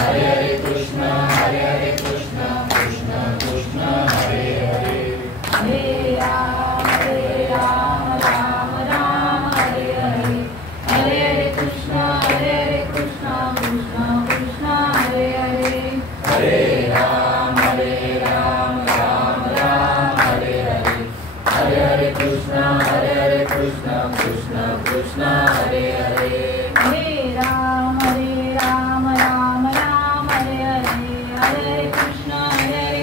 हरे हरे कृष्ण कृष्ण कृष्ण हरे हरे हरे राम राम राम हरे हरे हरे हरे कृष्ण कृष्ण कृष्ण हरे हरे हरे राम राम राम हरे हरे हरे हरे कृष्ण कृष्ण कृष्ण हरे हरे हरे राम राम राम हरे हरे हरे कृष्ण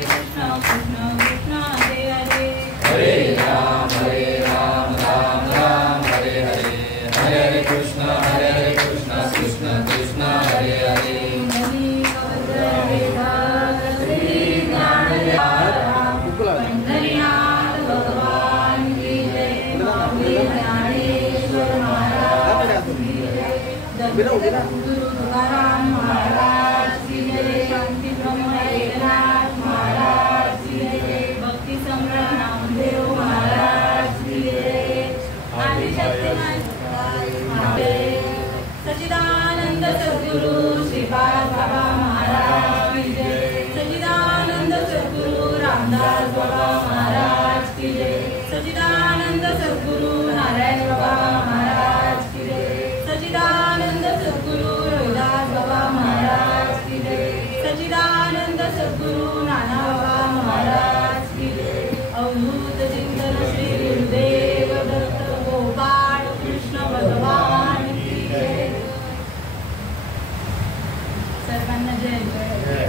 कृष्ण कृष्ण कृष्ण हरे हरे हरे राम राम राम हरे हरे हरे कृष्ण कृष्ण कृष्ण हरे हरे भगवान की जय ज्ञानेश्वर महाराज की जय गुरु तुकाराम महाराज की जय शांती ब्रह्म एकनाथ महाराज की जय भक्ती सम्राट नामदेव महाराज की जय आदिशक्ती सच्चिदानंद सद्गुरु श्रीपाद बाबा महाराज की जय सच्चिदानंद सद्गुरु रामदास बाबा महाराज की जय सच्चिदानंद सद्गुरु नारायण बाबा महाराज की जय सच्चिदानंद सद्गुरु रविदास बाबा महाराज की जय सच्चिदानंद सद्गुरु नाना बाबा महाराज की जय अवधूत चिंतन श्री गुरुदेव दत्त गोपाळ कृष्ण भगवान की जय सर्वांना जय जय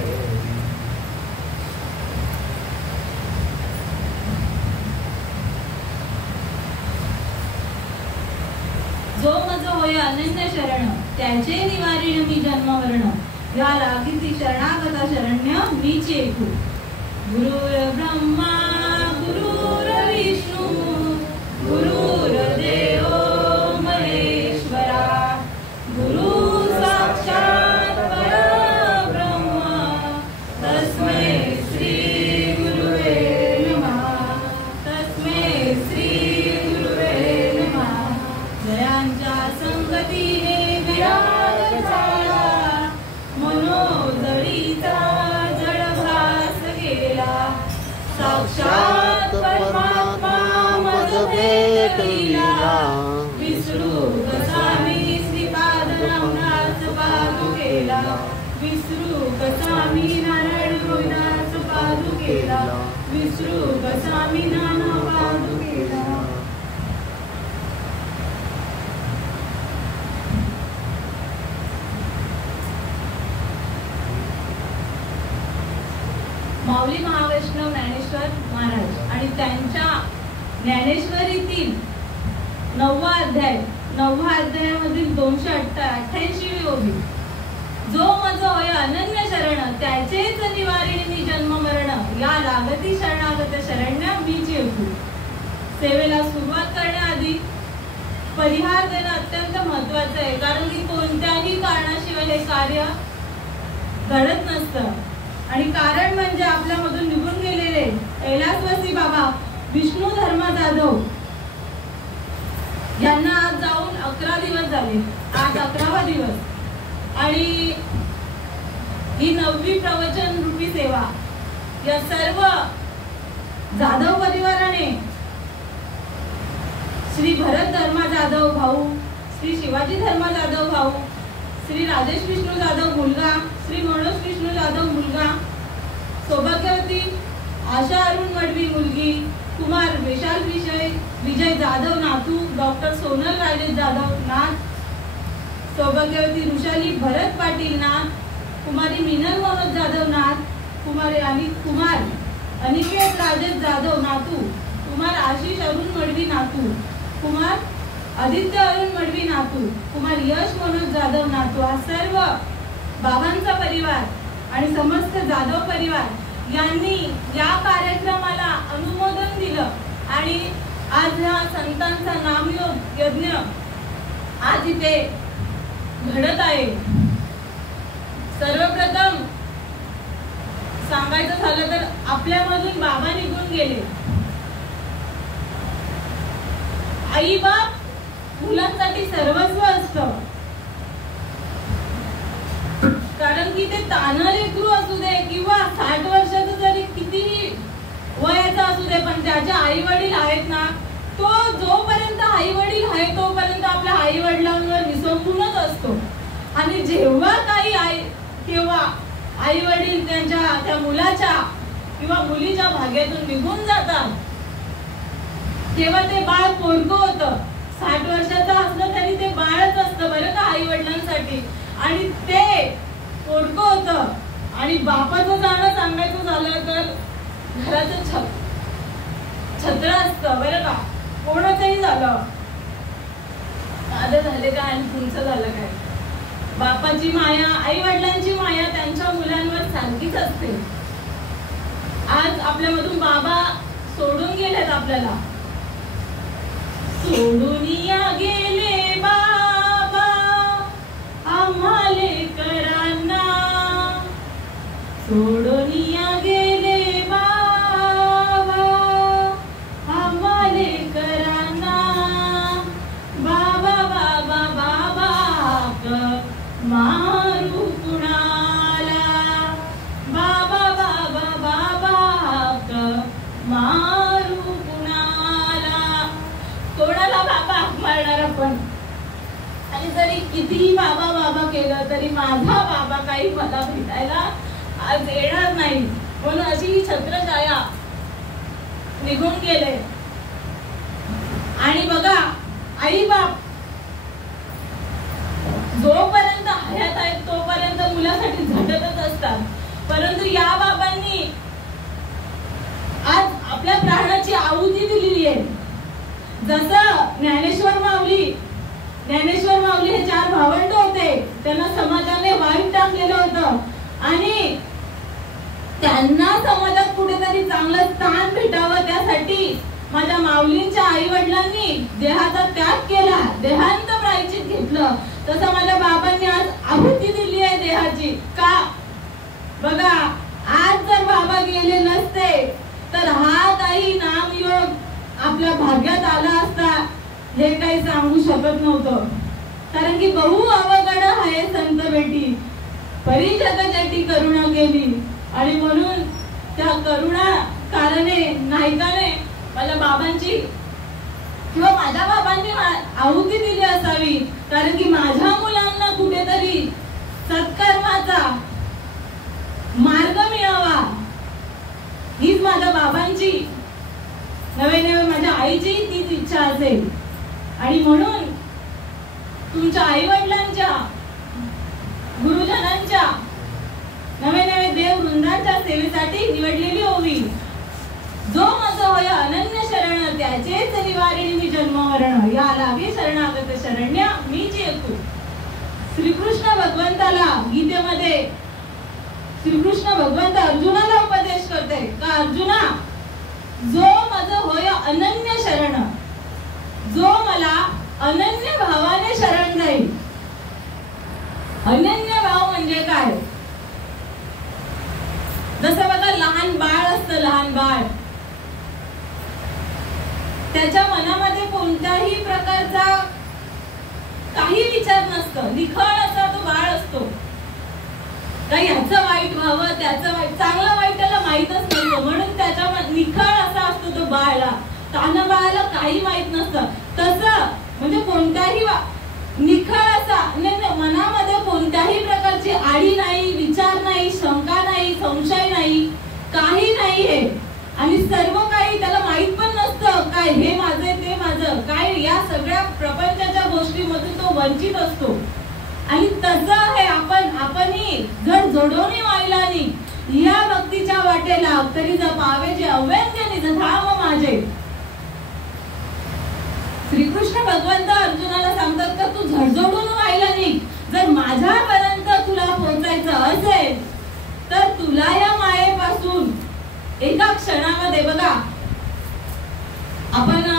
जो मज होय अनन्य शरण त्याचे निवारिण मी जन्मवर्ण या लागीती शरणागत शरण्य मीच ऐकू गुरुर ब्रह्मा गुरुर विष्णू गुरुर देव महेश्वरा गुरु साक्षात परब्रह्म तस्मै श्री गुरुवे नमः तस्मै श्री गुरुवे नमः जयांच्या संगतीने विराग झाला मनोजळीचा जळभास गेला साक्षात परमात्मा मज भेटविला विसरू कसा मी श्रीपाद रामदास पादुकेला विसरू कसा मी नारायण रोहिदास पादुकेला विसरू कसा मी नाना पादुकेला माऊली महावैष्णव ज्ञानेश्वर महाराज आणि त्यांच्या ज्ञानेश्वरीतील 9वा अध्यायामधील 288वी ओवी जो मज होय अनन्य शरण त्याचेच निवारिणी जन्म मरण या लागती शरणागत शरण्य मीच ऐकू सेवेला सुरुवात करण्याआधी परिहार देणं अत्यंत महत्त्वाचं आहे कारण की कोणत्याही कारणाशिवाय हे कार्य घडत नसतं आणि कारण म्हणजे आपल्यामधून निघून गेलेले कैलासवासी बाबा विष्णू धर्मा जाधव यांना आज जाऊन 11 दिवस झाले आज 11वा दिवस आणि ही 9वी प्रवचन रूपी सेवा या सर्व जाधव परिवाराने श्री भरत धर्मा जाधव भाऊ श्री शिवाजी धर्मा जाधव भाऊ श्री राजेश विष्णू जाधव मुलगा श्री मनोज विष्णू जाधव मुलगा सौभाग्यवती आशा अरुण मडवी मुलगी कुमार विशाल विजय जाधव नातू डॉक्टर सोनल राजेश जाधव नाथ सौभाग्यवती रुशाली भरत पाटील नाथ कुमारी मीनल मनोज जाधव नाथ कुमार अनिकेत राजेश जाधव नातू कुमार आशिष अरुण मडवी नातू कुमार आदित्य अरुण मडवी नातू कुमार यश मनोज जाधव नातू हा सर्व बाबांचा परिवार आणि समस्त जाधव परिवार यांनी या कार्यक्रमाला अनुमोदन दिलं आणि आज ह्या संतांचा नामयोग यज्ञ आज इथे घडत आहे। सर्वप्रथम सांगायचं झालं तर आपल्यामधून बाबा निघून गेले। आई बाप मुलांसाठी सर्वस्व असतं कारण की ते तान्हा लेकरू असू दे किंवा 60 वर्षाचं जरी कितीही वयाचा असू दे, पण त्याचे आई वडील आहेत ना, तो जोपर्यंत आई वडील आहे तोपर्यंत आपल्या आई वडिलांवर विसंबूनच असतो. आणि जेव्हा काही तेव्हा आई वडील त्या मुलाच्या किंवा मुलीच्या भाग्यातून निघून जातात, तेव्हा ते बाळ पोरगं होतं. 60 वर्षाचं असलं तरी ते बाळच असतं बरं का आई वडिलांसाठी. आणि ते पोरगं होतं. आणि बापाचं जाणं सांगायचं झालं तर घराचं छत्र असतं बरं का. कोणाचंही झालं, माझं झाले काय आणि तुमचं झालं काय, बापाची माया, आई वडिलांची माया त्यांच्या मुलांवर सारखीच असते. आज आपल्यामधून बाबा सोडून गेलेत आपल्याला. सोडून या गेले बाबा आम्हा लेकरांना, सोडून या गेले बाबा आम्हा लेकरांना. बाबा बाबा बाबा मारू कुणाला, बाबा बाबा बाबा मारू कुणाला. कोणाला बाबा मारणार आपण. आणि जरी कितीही बाबा बाबा केलं तरी माझा बाबा काही मला भेटायला आज येणार नाही. म्हणून अशी ही छत्रछाया निघून गेले. आणि बघा, आई बाप जोपर्यंत हयात आहेत तोपर्यंत मुलासाठी झटतच असतात. परंतु या बाबांनी आज आपल्या प्राणाची आहुती दिलेली आहे. जसं ज्ञानेश्वर माऊली हे 4 भावंड होते, त्यांना समाजाने वाईट टाकलेलं होतं आणि त्यांना समाजात कुठेतरी चांगलं स्थान भेटावं त्यासाठी माझ्या माऊलींच्या आई वडिलांनी देहाचा त्याग केला, देहांत प्रायश्चित घेतलं. तसं माझ्या बाबांनी आज आहुती दिली आहे देहाची. का बघा, आज जर बाबा गेले नसते तर हा काही नामयोग आपल्या भाग्यात आला असता हे काही सांगू शकत नव्हतं. कारण की बहु अवघड आहे संत बेटी, परी जगजटी करुणा केली. आणि म्हणून त्या करुणा कारणे नायकाने माझ्या बाबांची किंवा माझ्या बाबांनी आहुती दिली असावी. कारण की माझ्या मुलांना कुठेतरी सत्कर्माचा मार्ग मिळावा हीच माझ्या बाबांची नवे माझ्या आईची तीच इच्छा असेल. आणि म्हणून तुमच्या आई वडिलांच्या, गुरुजनांच्या, नवे देव वृंदाच्या सेवेसाठी निवडलेली होवी. जो माझं होय अनन्य शरण त्याचेच निवारिणी मी जन्मवरण, या लागे शरणागत शरण्या मीच ऐकू. श्रीकृष्ण भगवंताला गीतेमध्ये श्रीकृष्ण भगवंत अर्जुनाला उपदेश करते का, अर्जुना, जो माझं होय अनन्य शरण, जो मला अनन्य भावाने शरण जाईल. अनन्य भाव म्हणजे काय? जसं बघा, लहान बाळ असतं, लहान बाळ, त्याच्या मनामध्ये कोणत्याही प्रकारचा काही विचार नसतं, निखळ असा तो बाळ असतो. काही ह्याचं वाईट व्हावं, त्याचं वाईट, चांगलं वाईट त्याला माहीतच नसतं. म्हणून त्याच्या निखळ असा असतो तो बाळला. तान्हा बाळाला काही माहित नसतं. तसं म्हणजे कोणत्याही निखळ असा, मनामध्ये कोणत्याही प्रकारची आडी नाही, विचार नाही, शंका नाही, संशय नाही, काही नाहीये. आणि सर्व काही त्याला माहित पण नसतं काय हे माझे ते माझं काय, या सगळ्या प्रपंचाच्या गोष्टीमधून तो वंचित असतो. आणि तसं हे आपणही जर जोडोनी वाहिलानी या भक्तीच्या वाटेला तरी जपावे जे अव्यंग निज धाम माझे. श्रीकृष्ण भगवंत अर्जुनाला सांगतात का तू झडझडून व्हायला नाही. जर माझ्यापर्यंत तुला पोहोचायचं असेल तर तुला या मायेपासून एका क्षणामध्ये, बघा आपण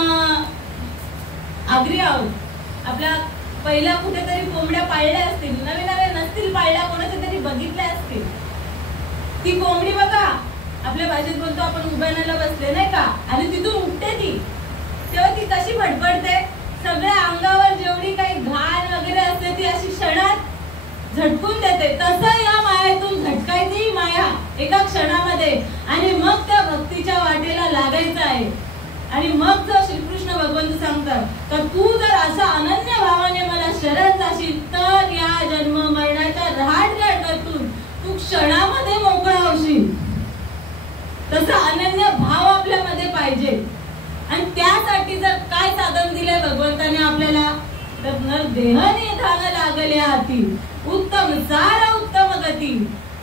आग्री आहोत, आपल्या पहिल्या कुठेतरी कोंबड्या पाळल्या असतील, नवीन नसतील पाळल्या, कोणाच्या तरी बघितल्या असतील. ती कोंबडी बघा, आपल्या भाषेत बोलतो आपण उभ्यानाला बसले नाही का, आणि तिथून उठते ती, तेव्हा ती कशी फडफडते, सगळ्या अंगावर जेवढी काही घाण वगैरे असते ती अशी क्षणात झटकून देते, तसं या मायेतून झटकायची माया एका क्षणामध्ये, आणि मग त्या भक्तीच्या वाटेला लागायचं आहे. आणि मग जर श्रीकृष्ण भगवंत सांगतात का तू जर अशा अनन्य भावाने मला शरण जाशील तर या जन्म मरणाच्या रहाटगाठातून तू क्षणामध्ये मोकळा होशील. तसा अनन्य भाव आपल्यामध्ये पाहिजे. आणि त्यासाठी जर काय साधन दिले भगवंताने आपल्याला, तर नर देह निधान लागले हाती, उत्तम सार उत्तम गती,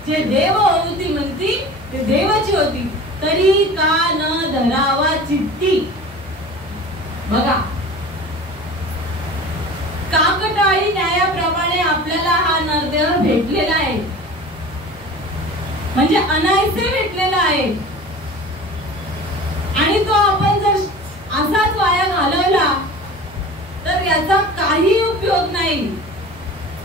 जे देव होती म्हणती ते देवाची होती, तरी का न धरावा चित्ती. बघा, काकटाळी न्यायाप्रमाणे आपल्याला हा नरदेह भेटलेला आहे, म्हणजे अनायसे भेटलेला आहे. आणि तो आपण जर असाच वाया घालवला तर याचा काही उपयोग नाही.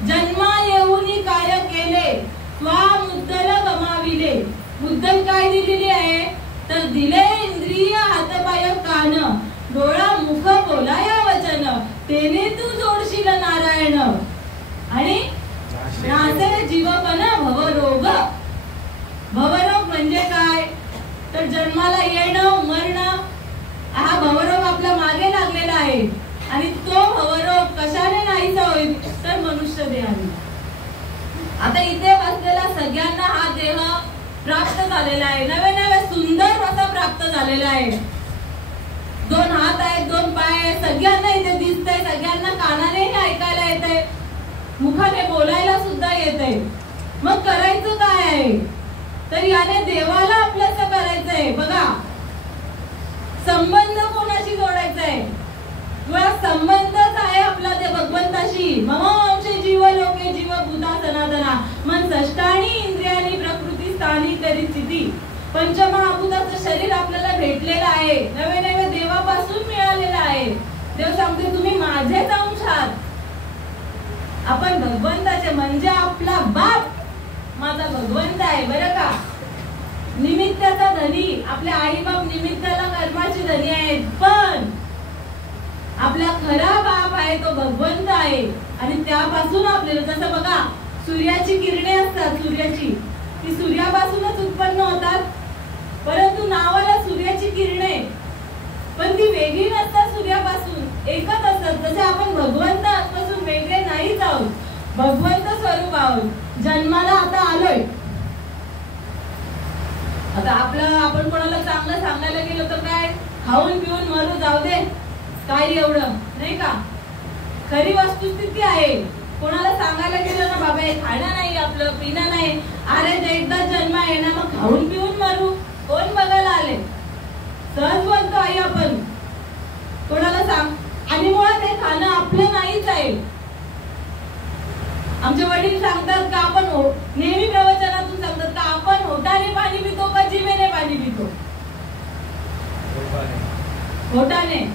जन्मा येऊनी काय केले, स्वा मुद्दल गमाविले. मुद्दल काय दिलेली आहे, तर दिले इंद्रिय हातपाय कान, डोळा मुख बोलाया वचन, तेने तू जोडशील नारायण. आणि नासे जीवपण भवरोग. भवरोग म्हणजे काय, तर जन्माला येणं मरणं हा भवरोग आपल्या मागे लागलेला आहे. आणि तो भवरोग कशाने नाहीसा होईल, तर मनुष्य देहाने. आता इथे बसलेला सगळ्यांना हा देह प्राप्त झालेला आहे, नवे नवे सुंदर असा प्राप्त झालेला आहे. 2 हात आहेत, 2 पाय आहेत, सगळ्यांना इथे दिसतंय, सगळ्यांना कानाने ऐकायला येतंय, मुखाने बोलायला सुद्धा येतंय. मग करायचं काय आहे, तर याने देवाला आपल्याचं करायचंय. बघा, संबंध कोणाशी जोडायचा आहे, किंवा संबंधच आहे आपला ते भगवंताशी. मम वंशे जीव लोके जीव भूता सनातना, मन षष्ठानी इंद्रियानी प्रकृती स्थानी करी स्थिती. पंचमहाभूताचं शरीर आपल्याला भेटलेलं आहे, नवे नवे देवापासून मिळालेलं आहे. देव सांगते तुम्ही माझेच अंश आहात. आपण भगवंताचे, म्हणजे आपला बाप माझा भगवंत आहे बरं का. निमित्ताचा धनी, आपले आई बाप निमित्ताला कर्माचे धनी आहेत, पण आपला खरा बाप आहे तो भगवंत आहे. आणि त्यापासून आपल्याला, जसं बघा सूर्याची किरणे असतात, सूर्याची ती सूर्यापासूनच उत्पन्न होतात, परंतु नावाला सूर्याची किरणे, पण ती वेगळी नसतात सूर्यापासून, एकच असतात. तसे आपण भगवंतापासून वेगळे नाहीच आहोत, भगवंत स्वरूप आहोत. जन्माला आता आलोय, आता आपलं आपण कोणाला चांगलं सांगायला गेलो तर काय, खाऊन पिऊन मरू जाऊ दे, काय एवढं नाही का. खरी वस्तुस्थिती आहे, कोणाला सांगायला गेलं ना बाबा हे खाणं नाही, आपलं पिणं नाही, अरे एकदाच जन्म आहे ना, मग खाऊन पिऊन मरू, कोण बघायला आले. सहज बोलतो आई आपण, कोणाला सांग. आणि मुळात हे खाणं आपलं नाहीच आहे. आमचे वडील सांगतात का, आपण नेहमी प्रवचनातून सांगतात का, आपण होठाने पाणी पितो का जिभेने पाणी पितो. होठाने.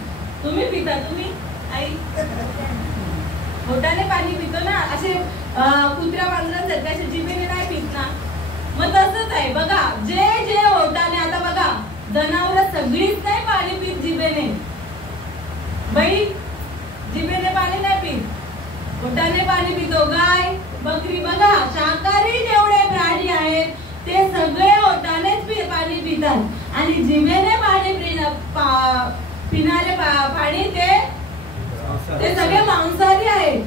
तुम्ही पिता, तुम्ही आई होठाने पाणी पितो ना, असे कुत्र्या मांजरांसारखे असे जिभेने नाही पित ना. मग तसंच आहे बघा, जे जे होठाने, आता बघा जनावर सगळीच नाही पाणी पित जिभेने, बाई जिभेने पाणी नाही पित, होठाने पाणी पितो. गाय बकरी बघा, शाकाहारी जेवढे प्राणी आहेत ते सगळे होठानेच पाणी पितात, आणि जिभेने पाणी पिणारे पाणी ते सगळे मांसाहारी आहेत.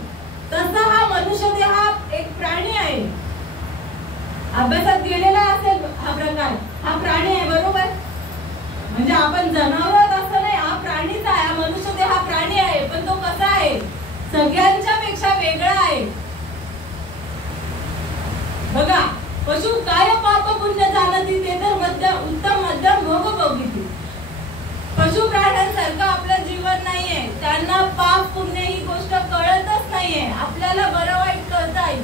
तसा हा मनुष्य देह हा एक प्राणी आहे. अभ्यासात गेलेला असेल हा प्रकार, हा प्राणी आहे बरोबर. म्हणजे आपण जनावर असं नाही, हा प्राणीच आहे. हा मनुष्य देह हा प्राणी आहे, पण तो कसा आहे, सगळ्यांच्या पेक्षा वेगळा आहे. बघा, पशु काय पाप पुण्य जाणती, ते तर उत्तम मध्यम भोग भोगिती. पशु प्राण्यांसारखं आपलं जीवन नाहीये, त्यांना पाप पुण्य ही गोष्ट कळतच नाहीये. आपल्याला बरं वाईट कळतं आई,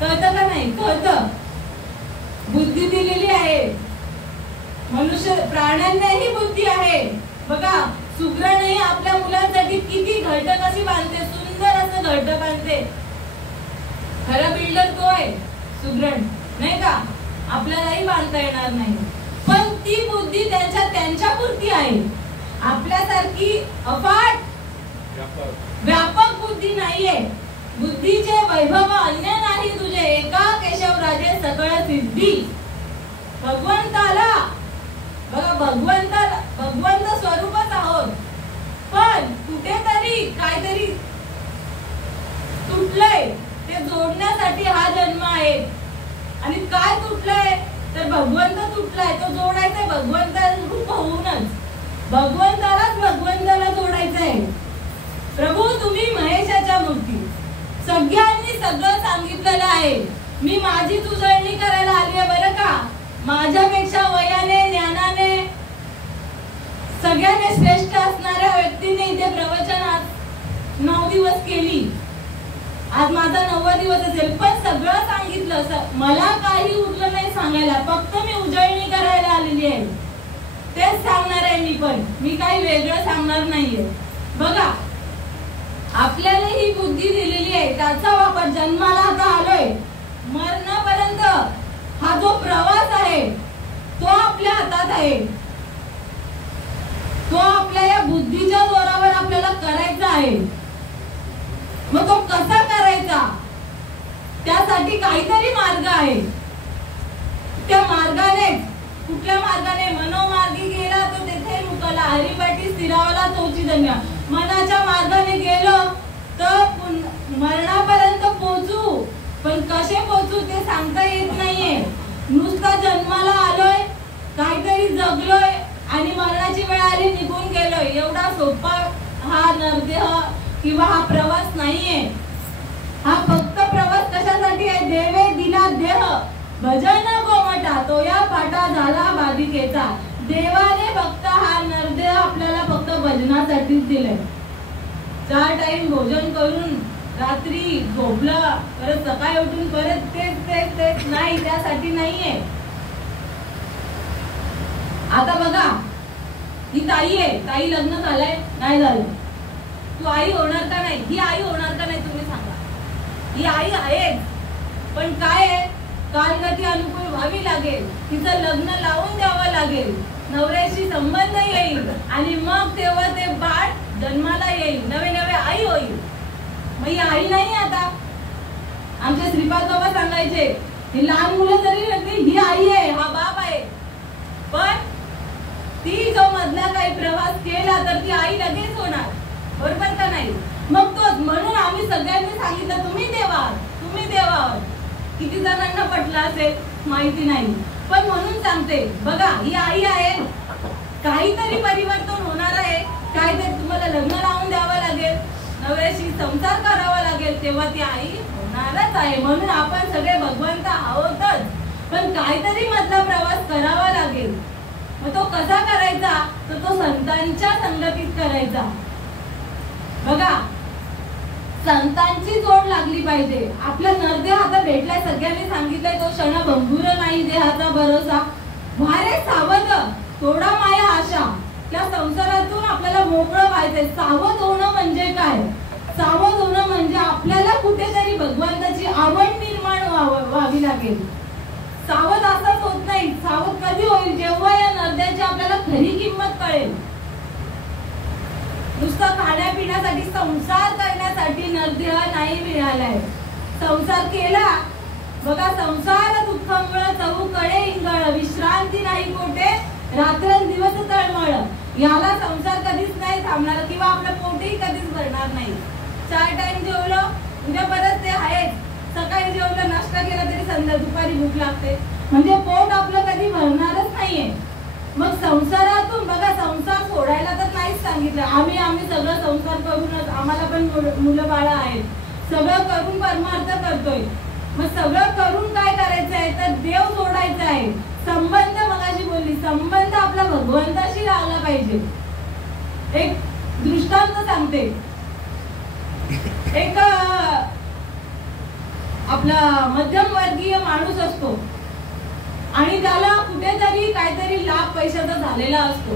कळतं का नाही, कळतं. बुद्धी दिलेली आहे, मनुष्य प्राण्यांनाही बुद्धी आहे. बघा सुग्रणही आपल्या मुलांसाठी किती घरटं कशी बांधते, सुंदर असं घरटं बांधते. खरा बिल्डर तो आहे सुग्रण, नाही का. आपल्यालाही बांधता येणार नाही, पण ती बुद्धी त्यांच्या पुरती आहे. आपल्यासारखी अफाट व्यापक बुद्धी नाहीये. बुद्धीचे वैभव अन्य नाही तुझे, एका केशवराजे सकळ सिद्धी. भगवंताला बघा, भगवंत स्वरूपच आहोत, पण कुठेतरी काहीतरी तुटलंय, ते जोडण्यासाठी हा जन्म आहे. आणि काय तुटलंय तर भगवंत तुटलाय, तो जोडायचा भगवंत रूप होऊनच. भगवंताला जोडायचं आहे. प्रभू तुम्ही महेशाच्या मूर्ती, सगळ्यांनी सगळं सांगितलेलं आहे. मी माझीच उजळणी करायला आली आहे बरं का. माझ्यापेक्षा वयाने ज्ञानाने सगळ्याने श्रेष्ठ असणाऱ्या व्यक्तीने इथे प्रवचनात 9 दिवस केली. आज माझा 9वा दिवस असेल, पण सगळं सांगितलं. मला काही उरलं नाही सांगायला, फक्त मी उजळणी करायला आलेली आहे. तेच सांगणार आहे मी, पण मी काही वेगळं सांगणार नाहीये. बघा, आपल्याला ही बुद्धी दिलेली आहे, त्याचा वापर जन्माला आता आलोय, मरणापर्यंत हा जो प्रवास आहे तो आपल्या हातात आहे. तो आपल्या या बुद्धीच्या जोरावर आपल्याला करायचा आहे. मग तो कसा करायचा, त्यासाठी काहीतरी मार्ग आहे. त्या मार्गाने, कुठल्या मार्गाने, मनोमार्गी गेला तो तेथे मुकला, हरिपाठी स्थिरावला तोची धन्य. मनाच्या मार्गाने गेलो तर मरणापर्यंत पोहोचू, पण कसे पोहोचू ते सांगता येत नाहीये. नुसता जन्माला आलोय, काहीतरी जगलोय आणि मरणाची वेळ आली निघून गेलोय, एवढा सोपा हा नरदेह किंवा हा प्रवास नाहीये. हा फक्त प्रवास कशासाठी आहे, देवे दिला देह भजन गोमटा, तो या पाटा झाला बाधिकेचा. देवाने फक्त हा नरदेह आपल्याला फक्त भजनासाठीच दिलाय. 4 टाइम भोजन करून रात्री झोपलं, परत सकाळी उठून परत तेच नाही, त्यासाठी नाहीये. आता बघा, ही ताई आहे, ताई लग्न झालंय नाही झालं, तू आई होणार का नाही, ही आई होणार का नाही तुम्ही सांगा. ही आई आहे, पण काय आहे, कालगती अनुकूल व्हावी लागेल, तिचं लग्न लावून द्यावं लागेल, नवऱ्याशी संबंध येईल आणि मग तेव्हा ते बाळ जन्माला येईल, नवे आई होईल. मग ही आई नाही. आता आमचे श्रीपाद बाबा सांगायचे, ही लहान मुलं जरी नसली, ही आई आहे, हा बाप आहे, पण ती जो मधला काही प्रवास केला तर ती आई लगेच होणार, बरोबर का नाही. मग तोच म्हणून आम्ही सगळ्यांनी सांगितलं तुम्ही देवा. किती जणांना पटलं असेल माहिती नाही, पण म्हणून सांगते. बघा, ही आई आहे, काहीतरी परिवर्तन होणार आहे, काहीतरी तुम्हाला लग्न लावून द्यावं लागेल, नवऱ्याशी संसार करावा लागेल, तेव्हा ती आई होणारच आहे. म्हणून आपण सगळे भगवंत आहोतच, पण काहीतरी मधला प्रवास करावा लागेल. मग तो कसा करायचा, तर तो संतांच्या संगतीत करायचा. बघा, संतांची जोड लागली पाहिजे. आपला नरदेह आता भेटलाय, सगळ्यांनी सांगितलंय, तो क्षणभंगुर नाही देहाचा भरोसा. भारे सावध, थोडा माया आशा. त्या संसारातून आपल्याला मोकळं व्हायचंय. सावध होणं म्हणजे काय, सावध होणं म्हणजे आपल्याला कुठेतरी भगवंताची आवड निर्माण व्हावी लागेल. सावध असंच होत नाही. सावध कधी होईल, जेव्हा या नरद्याची आपल्याला खरी किंमत कळेल. नुसतं खाण्यापिण्यासाठी, संसार करण्यासाठी नरदेह नाही मिळालाय. संसार केला, बघा, संसार दुःखमुळ चहू कडे इंगळ, विश्रांती नाही कोठे, रात्रंदिवस तळमळ. याला संसार कधीच नाही थांबणार, किंवा आपलं पोटही कधीच भरणार नाही. 4 टाइम जेवलं, उद्या परत ते आहेच. सकाळी जेवलं, नाश्ता केला तरी दुपारी भूक लागते, म्हणजे पोट आपलं कधी भरणारच नाहीये. मग संसारातून बघा, संसार सोडायला तर नाहीच सांगितलं. आम्ही सगळं संसार करूनच, आम्हाला पण मुलं बाळ आहेत, सगळं करून परमार्थ करतोय. मग सगळं करून काय करायचं आहे, तर देव सोडायचा आहे. संबंध, मगाशी बोलली, संबंध आपला भगवंताशी लावला पाहिजे. एक दृष्टांत सांगते. एक आपला मध्यमवर्गीय माणूस असतो आणि त्याला कुठेतरी काहीतरी लाभ पैशाचा झालेला असतो.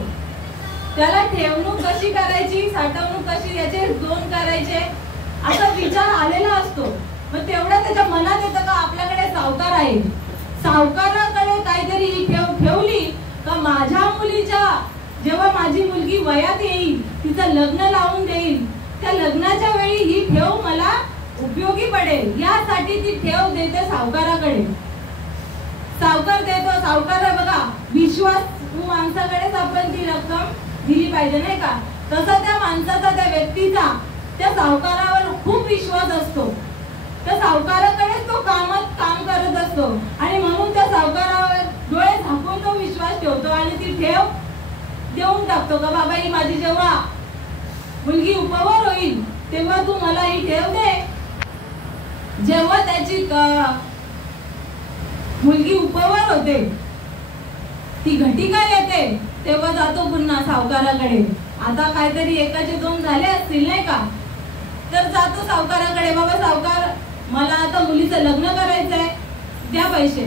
त्याला ठेवणूक कशी करायची, साठवणूक कशी, याचे 2 करायचे असा विचार आलेला असतो. मग तेवढं त्याच्या मनात येतं का आपल्याकडे सावकार आहे, सावकाराकडे काहीतरी ही ठेवली का माझ्या मुलीच्या, जेव्हा माझी मुलगी वयात येईल, तिचं लग्न लावून देईल, त्या लग्नाच्या वेळी ही ठेव मला उपयोगी पडेल यासाठी ती ठेव देते सावकाराकडे. सावकार देतो, सावकार बघा विश्वास माणसाकडेच आपण ती रक्कम दिली पाहिजे नाही का. तसा त्या माणसाचा, त्या व्यक्तीचा त्या सावकारावर खूप विश्वास असतो. त्या सावकाराकडेच तो काम करत असतो आणि म्हणून त्या सावकारावर डोळे झाकून तो विश्वास ठेवतो आणि ती ठेव देऊन टाकतो का बाबा ही माझी जेव्हा मुलगी उपवर होईल तेव्हा तू मला ही ठेव दे. जेव्हा त्याची मुलगी उपवर होते, ती घटिका येते, तेव्हा जातो पुन्हा सावकाराकडे. आता काहीतरी एकाचे दोन झाले असतील नाही का, तर जातो सावकाराकडे. बाबा सावकार मला आता मुलीचं लग्न करायचंय, द्या पैसे.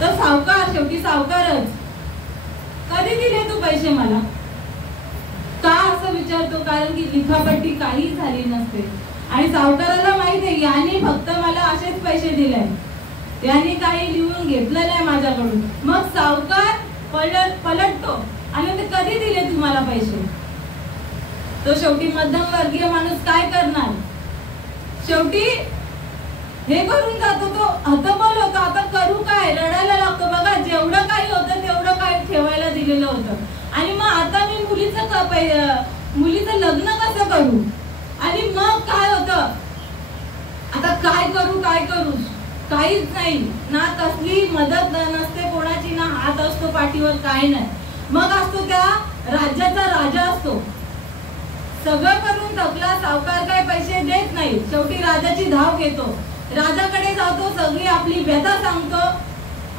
तर सावकार शेवटी सावकारच, कधी दिले तू पैसे मला, का असं विचारतो. कारण की लिखापट्टी काही झाली नसते आणि सावकाराला माहित आहे यांनी फक्त मला असेच पैसे दिले, यांनी काही लिहून घेतलं नाही माझ्याकडून. मग सावकार पलटतो आणि ते कधी दिले तुम्हाला पैसे. तो शेवटी मध्यमवर्गीय माणूस काय करणार, शेवटी हे करून जातो, तो हतबल होतो. आता करू काय, रडायला लागतो. बघा जेवढं काही होतं तेवढं काय ठेवायला दिलेलं होतं आणि मग आता मी मुलीचं लग्न कसं करू. आणि मग काय होतं, आता काय करू काहीच नाही ना, कसली मदत नसते कोणाची, ना हात असतो पाठीवर, काय नाही. मग असतो त्या राज्याचा राजा असतो, सगळं करून थकला, सावकार काय पैसे देत नाही. शेवटी राजाची धाव घेतो, राजाकडे जातो, सगळी आपली व्यथा सांगतो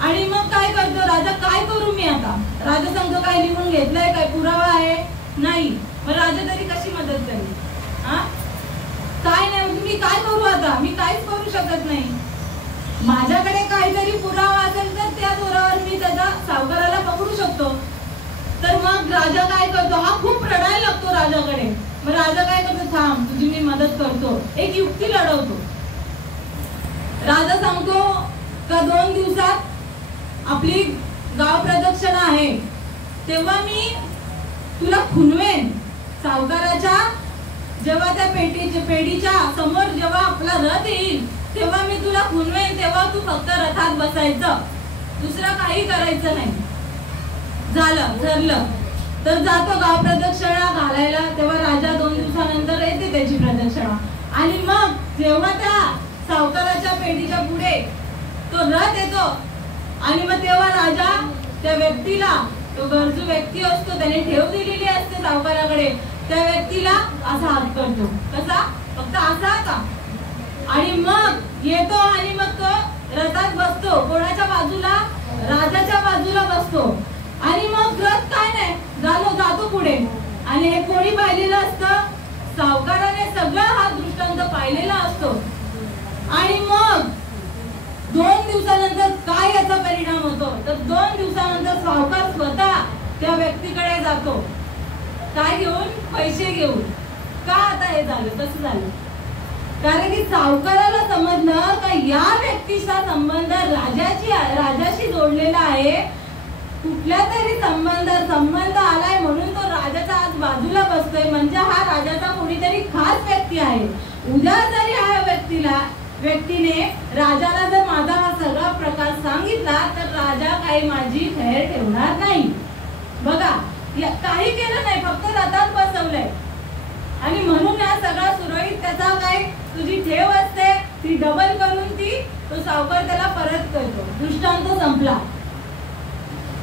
आणि मग काय करतो राजा, काय करू मी आता. राजा सांगतो काय लिहून घेतलंय, काय पुरावा आहे, नाही. मग राजा तरी कशी मदत करेल, काय नाही. मी काय करू आता, मी काहीच करू शकत नाही. माझ्याकडे काहीतरी पुरावा असेल तर त्या जोरावर मी त्याचा सावकाराला पकडू शकतो. तर मग राजा काय करतो, हा खूप रडायला लागतो राजाकडे. मग राजा काय करतो, थांब तुझी मी मदत करतो, एक युक्ती लढवतो. राजा सांगतो का 2 दिवसात आपली गाव प्रदक्षिणा आहे, तेव्हा मी तुला खुनवेन. सावकाराच्या जेव्हा त्या पेढीच्या समोर जेव्हा आपला रथ येईल तेव्हा मी तुला खुनवेन, तेव्हा तू फक्त रथात बसायचं, दुसरं काही करायचं नाही. झालं ठरलं. तर जातो गाव प्रदक्षिणा घालायला. तेव्हा राजा 2 दिवसानंतर येते त्याची प्रदक्षिणा आणि मग जेव्हा त्या सावकाराच्या पेढीच्या पुढे तो रथ येतो आणि मग तेव्हा राजा त्या व्यक्तीला, तो गरजू व्यक्ती असतो, त्याने ठेव दिलेली असते सावकाराकडे, त्या व्यक्तीला असा हात करतो. कसा, फक्त असा का, आणि मग येतो आणि मग तो रथात बसतो. कोणाच्या बाजूला, राजाच्या बाजूला बसतो आणि मग रथ काय नाही जातो पुढे. आणि हे कोणी पाहिलेलं असतं, सावकाराने सगळा हा दृष्टांत पाहिलेला असतो. आणि मग 2 दिवसानंतर काय याचा परिणाम होतो, तर 2 दिवसानंतर सावकार स्वतः त्या व्यक्तीकडे जातो, काय घेऊन, पैसे घेऊन. का आता हे झालं, कसं झालं, कारण की सावकाराला समजलं का या व्यक्तीचा संबंध राजाशी जोडलेला आहे. कुठल्या तरी संबंध आलाय म्हणून तो राजाचा आज बाजूला बसतोय, म्हणजे हा राजाचा कोणीतरी खास व्यक्ती आहे. उद्या जरी ह्या व्यक्तीने राजाला जर माझा हा सगळा प्रकार सांगितला तर राजा काही माझी खैर ठेवणार नाही. बघा काही केलं नाही, फक्त रथात बसवलंय आणि म्हणून हा सगळा सुरळीत त्याचा काय तुझी ठेव असते ती डबल करून तो सावकार त्याला परत करतो. दृष्टांत संपला.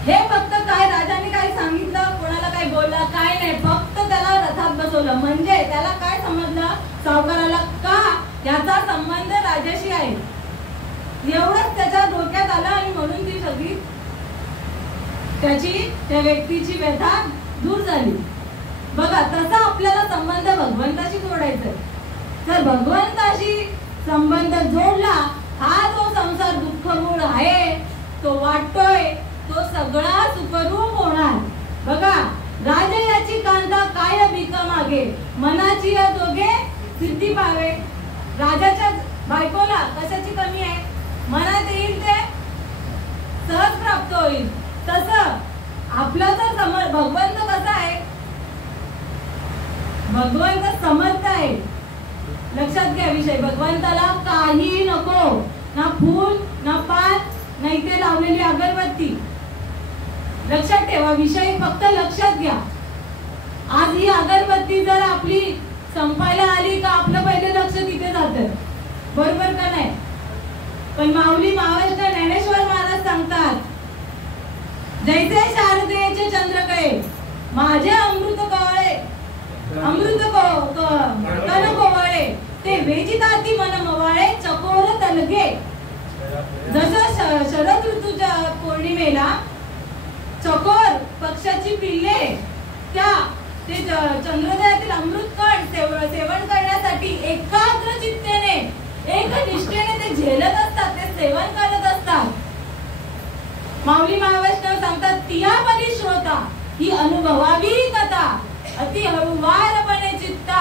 हे फक्त काय राजाने काय सांगितलं, कोणाला काय बोलला, काय नाही, फक्त त्याला रथात बसवलं. म्हणजे त्याला काय समजलं, सावकाराला का याचा संबंध राजाशी आहे एवढंच त्याच्या डोक्यात आलं आणि म्हणून ती सगळी त्या व्यक्तीची व्यथा दूर झाली. बघा तसा आपल्याला संबंध भगवंताशी जोडायचा. तर भगवंताशी संबंध जोडला, हा जो संसार दुःखमूळ आहे तो वाटतोय, तो सगळा सुखरूप होणार. बघा राजयाची कांता काय भीका मागे, मनाची या दोघे सिद्धी पावे. राजाच्या बायकोला कशाची कमी आहे, मनात येईल ते सहज प्राप्त होईल. तसं आपला जर भगवंत कसा आहे, भगवंत समर्थ आहे. लक्षात घ्या विषय, भगवंताला काही नको, ना फूल ना पान नाही ते लावलेली अगरबत्ती. लक्षात ठेवा विषय, फक्त लक्षात घ्या. आज ही अगरबत्ती जर आपली संपायला आली का आपलं पहिले लक्ष तिथे जातं, बरोबर का नाही? पण माऊली महाराष्ट्र ज्ञानेश्वर महाराज सांगतात, जैसे शारदेचे चंद्रकळे माझे अमृत कवळे, अमृत तन कोवळे, ते वेजिताती मन मवाळे चकोर तलगे. जसं शरद ऋतूच्या पौर्णिमेला चकोर पक्षाची पिल्ले त्या ते चंद्रोदयातील अमृत कण सेवन करण्यासाठी एकाग्र चित्तेने एक निष्ठेने ते झेलत असतात, ते सेवन करत असतात. माऊली महावैष्णव सांगतात, तियापली श्रोता ही अनुभवावी कथा, अति हळुवारपणे चित्ता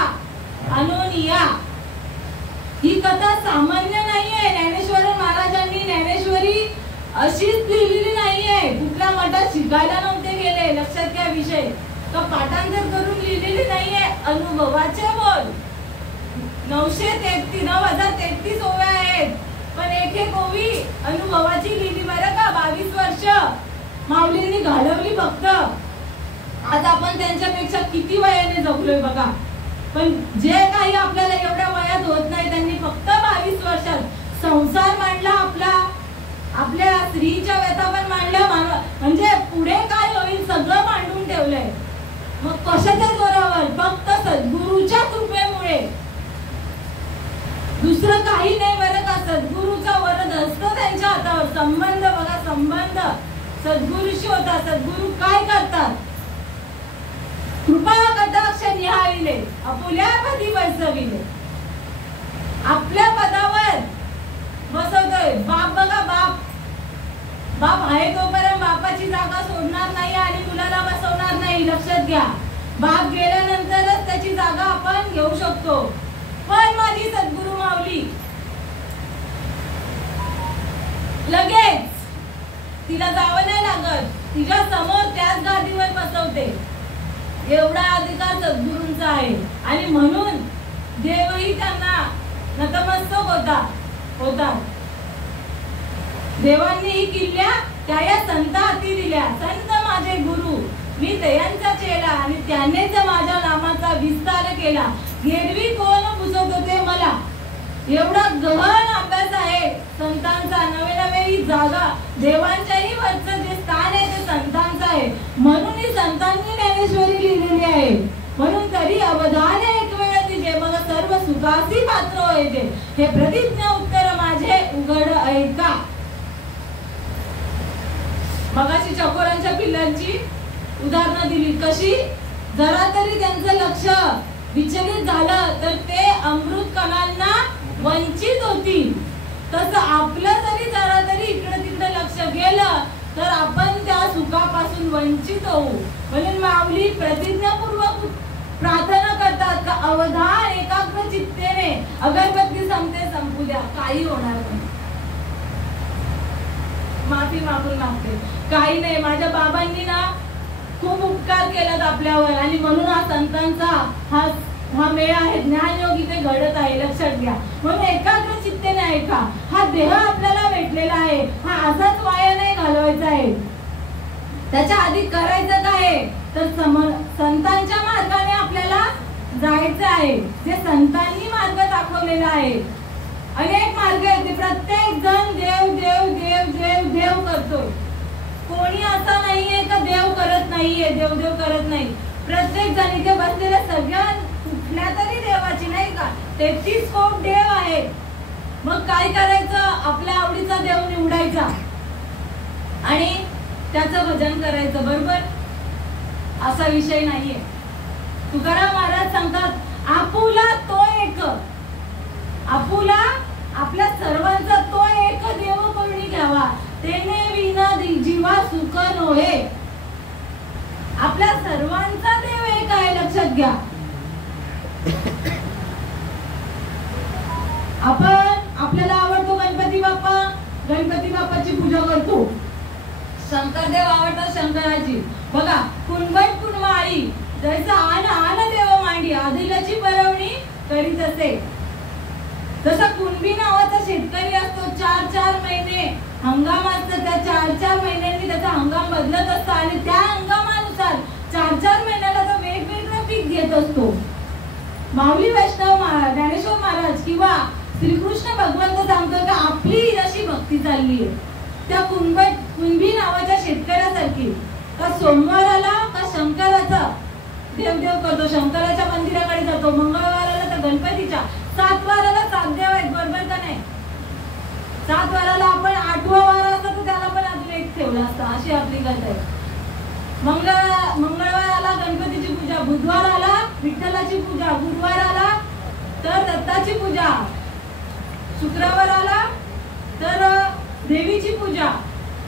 अनोनिया. ही कथा सामान्य नाहीये. ज्ञानेश्वर महाराजांनी ज्ञानेश्वरी अशीच लिहिलेली नाहीये, कुठल्या मठात शिकायला नव्हते गेले. लक्षात घ्या विषय, का पाठांतर करून लिहिलेली नाहीये, अनुभवाचे बोल. 933 ओव्या आहेत, पण एक ओवी अनुभवाची लिहिली बरं का. 22 वर्ष माऊलींनी घालवली फक्त. आता आपण त्यांच्यापेक्षा किती वयाने जगलोय बघा. पण जे काही आपल्याला एवढ्या वयात होत नाही, त्यांनी फक्त 22 वर्षात संसार मांडला आपला, आपल्या स्त्रीच्या व्यथा पण मांडल्या, म्हणजे पुढे काय होईल सगळं मांडून ठेवलंय. मग कशाच्या जोरावर? फक्त सद्गुरूच्या कृपेमुळे, दुसरं काही नाही बरं का. सद्गुरूचा वरद असतो त्यांच्या हातावर. संबंध बघा, संबंध सद्गुरूशी होता. सद्गुरू काय करतात? कृपा कटाक्ष निहाळिले, आपुल्या पदी बसविले. आपल्या पदावर बसवतोय. बाप बघा, बाप आहे तोपर्यंत बापाची जागा सोडणार नाही आणि मुलाला बसवणार नाही. लक्षात घ्या, बाप गेल्यानंतरच त्याची जागा आपण घेऊ शकतो. पण माझी सद्गुरू माऊली लगेच तिला जावं नाही लागत, तिच्या समोर त्याच गादीवर बसवते. एवढा अधिकार सद्गुरूंचा आहे. आणि म्हणून देवही त्यांना नतमस्तक होता. देवांनी ही किल्ल्या त्या या संत हाती दिल्या. संत माझे गुरु, मी त्यांचा चेला आणि त्यानेच माझ्या नामाचा विस्तार केला. गिरवी कोण पुसत होते मला. एवढा गहन अभ्यास आहे संतांचा. नवे ही जागा देवांच्याही वरचं जे स्थान आहे ते संतांचं आहे. म्हणून ही संतांनी ज्ञानेश्वरी लिहिलेली आहे. म्हणून तरी अवधान एक वेळ तिचे मग सर्व सुखासी पात्र होते. हे प्रतिज्ञा उत्तर माझे उघड ऐका. मगाशी चकोरांच्या पिल्लांची उदाहरणं दिली. कशी? जरा तरी त्यांचं लक्ष विचलित झालं तर ते अमृत कणांना वंचित होतील. तसं आपलं जरी जरा तरी इकडे तिकडे लक्ष गेलं तर आपण त्या सुखापासून वंचित होऊ. म्हणून माऊली प्रतिज्ञापूर्वक प्रार्थना करतात का अवधान एकाग्र चित्तेने अगरबत्ती संपू द्या, काही होणार नाही. माफी मागून मागते, काही नाही. माझ्या बाबांनी ना खूप उपकार केलेत आपल्यावर आणि म्हणून हा संतांचा हा मेळ आहे. ज्ञानयोग इथे घडत आहे. लक्षात घ्या. म्हणून एकाग्र चित्तेने ऐका. हा देह आपल्याला भेटलेला आहे, हा असाच वाया नाही घालवायचा आहे. त्याच्या आधी करायचं काय तर संतांच्या मार्गाने आपल्याला जायचं आहे. जे संतांनी मार्ग दाखवलेला आहे. अनेक मार्ग आहेत. प्रत्येक जण देव देव देव देव देव करतोय. कोणी असा नाहीये का देव करत नाहीये, देव देव करत नाही. प्रत्येक जण इथे बसलेल्या सगळ्या कुठल्या तरी देवाची नाही का 33 कोटी देव आहेत. मग काय करायचं? आपल्या आवडीचा देव निवडायचा आणि त्याचं भजन करायचं. बरोबर? असा विषय नाहीये. तुकाराम महाराज सांगतात आपुला तो एक, आपुला आपल्या सर्वांचा तो एक देव कोणी घ्यावा, तेने विना जीवा सुख नोहे. आपल्या सर्वांचा देव एक आहे. लक्षात घ्या. आपण आपल्याला आवडतो गणपती बाप्पा, गणपती बाप्पाची पूजा करतो. शंकरदेव आवडतात शंकराची. बघा कुणबट कुणमाळी जैसा आन आन देव मांडी आदिलाची परवणी करीत असे. जसा कुणबी नावाचा शेतकरी असतो 4-4 महिने हंगाम असतो, त्या 4-4 महिन्यांनी त्याचा हंगाम बदलत असतो आणि त्या हंगामानुसार 4-4 महिन्याला तो वेगवेगळं पीक घेत असतो. माऊली वैष्णव ज्ञानेश्वर महाराज किंवा श्रीकृष्ण भगवंत सांगतो की आपली अशी भक्ती चालली आहे त्या कुणबी नावाच्या शेतकऱ्यासारखी. का सोमवाराला का शंकराचा देवदेव करतो, शंकराच्या मंदिराकडे जातो, मंगळवाराला तर गणपतीच्या, 7 वाराला 7 देव आहेत, बरोबर का नाही? 7 वाराला आपण 8वा वार असतो तर त्याला पण अजून एक ठेवला असता, अशी आपली कथा आहे. मंगळवाराला गणपतीची पूजा, बुधवाराला विठ्ठलाची पूजा, गुरुवाराला तर दत्ताची पूजा, शुक्रवाराला तर देवीची पूजा,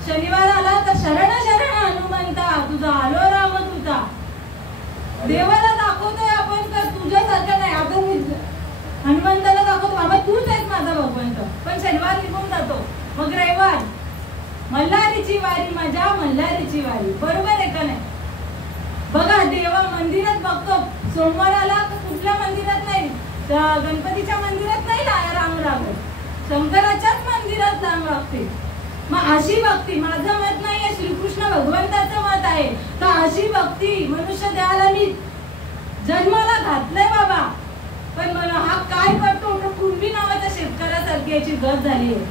शनिवाराला तर शरण शरण हनुमंता तुझा आलो राम तुझा. देवाला दाखवतोय आपण का तुझ्यासारखं नाही. आपण हनुमंताला दाखवतो बाबा तूच आहेस माझा भगवंत, पण शनिवार निघून जातो, मग रविवार मल्हारीची वारी, माझ्या मल्हारीची वारी, बरोबर आहे का नाही? बघा देवा मंदिरात बघतो सोमवाराला कुठल्या मंदिरात नाही, गणपतीच्या मंदिरात नाही रांग लागत, शंकराच्याच मंदिरात रांग लागते. मग अशी भक्ती, माझं मत नाहीये, श्रीकृष्ण भगवंताचं मत आहे, तर अशी भक्ती मनुष्य द्यायला मी जन्माला घातलंय बाबा. पण मला हा काय करतो, कुणबी नावाच्या शेतकऱ्यासारखी याची गत झाली आहे.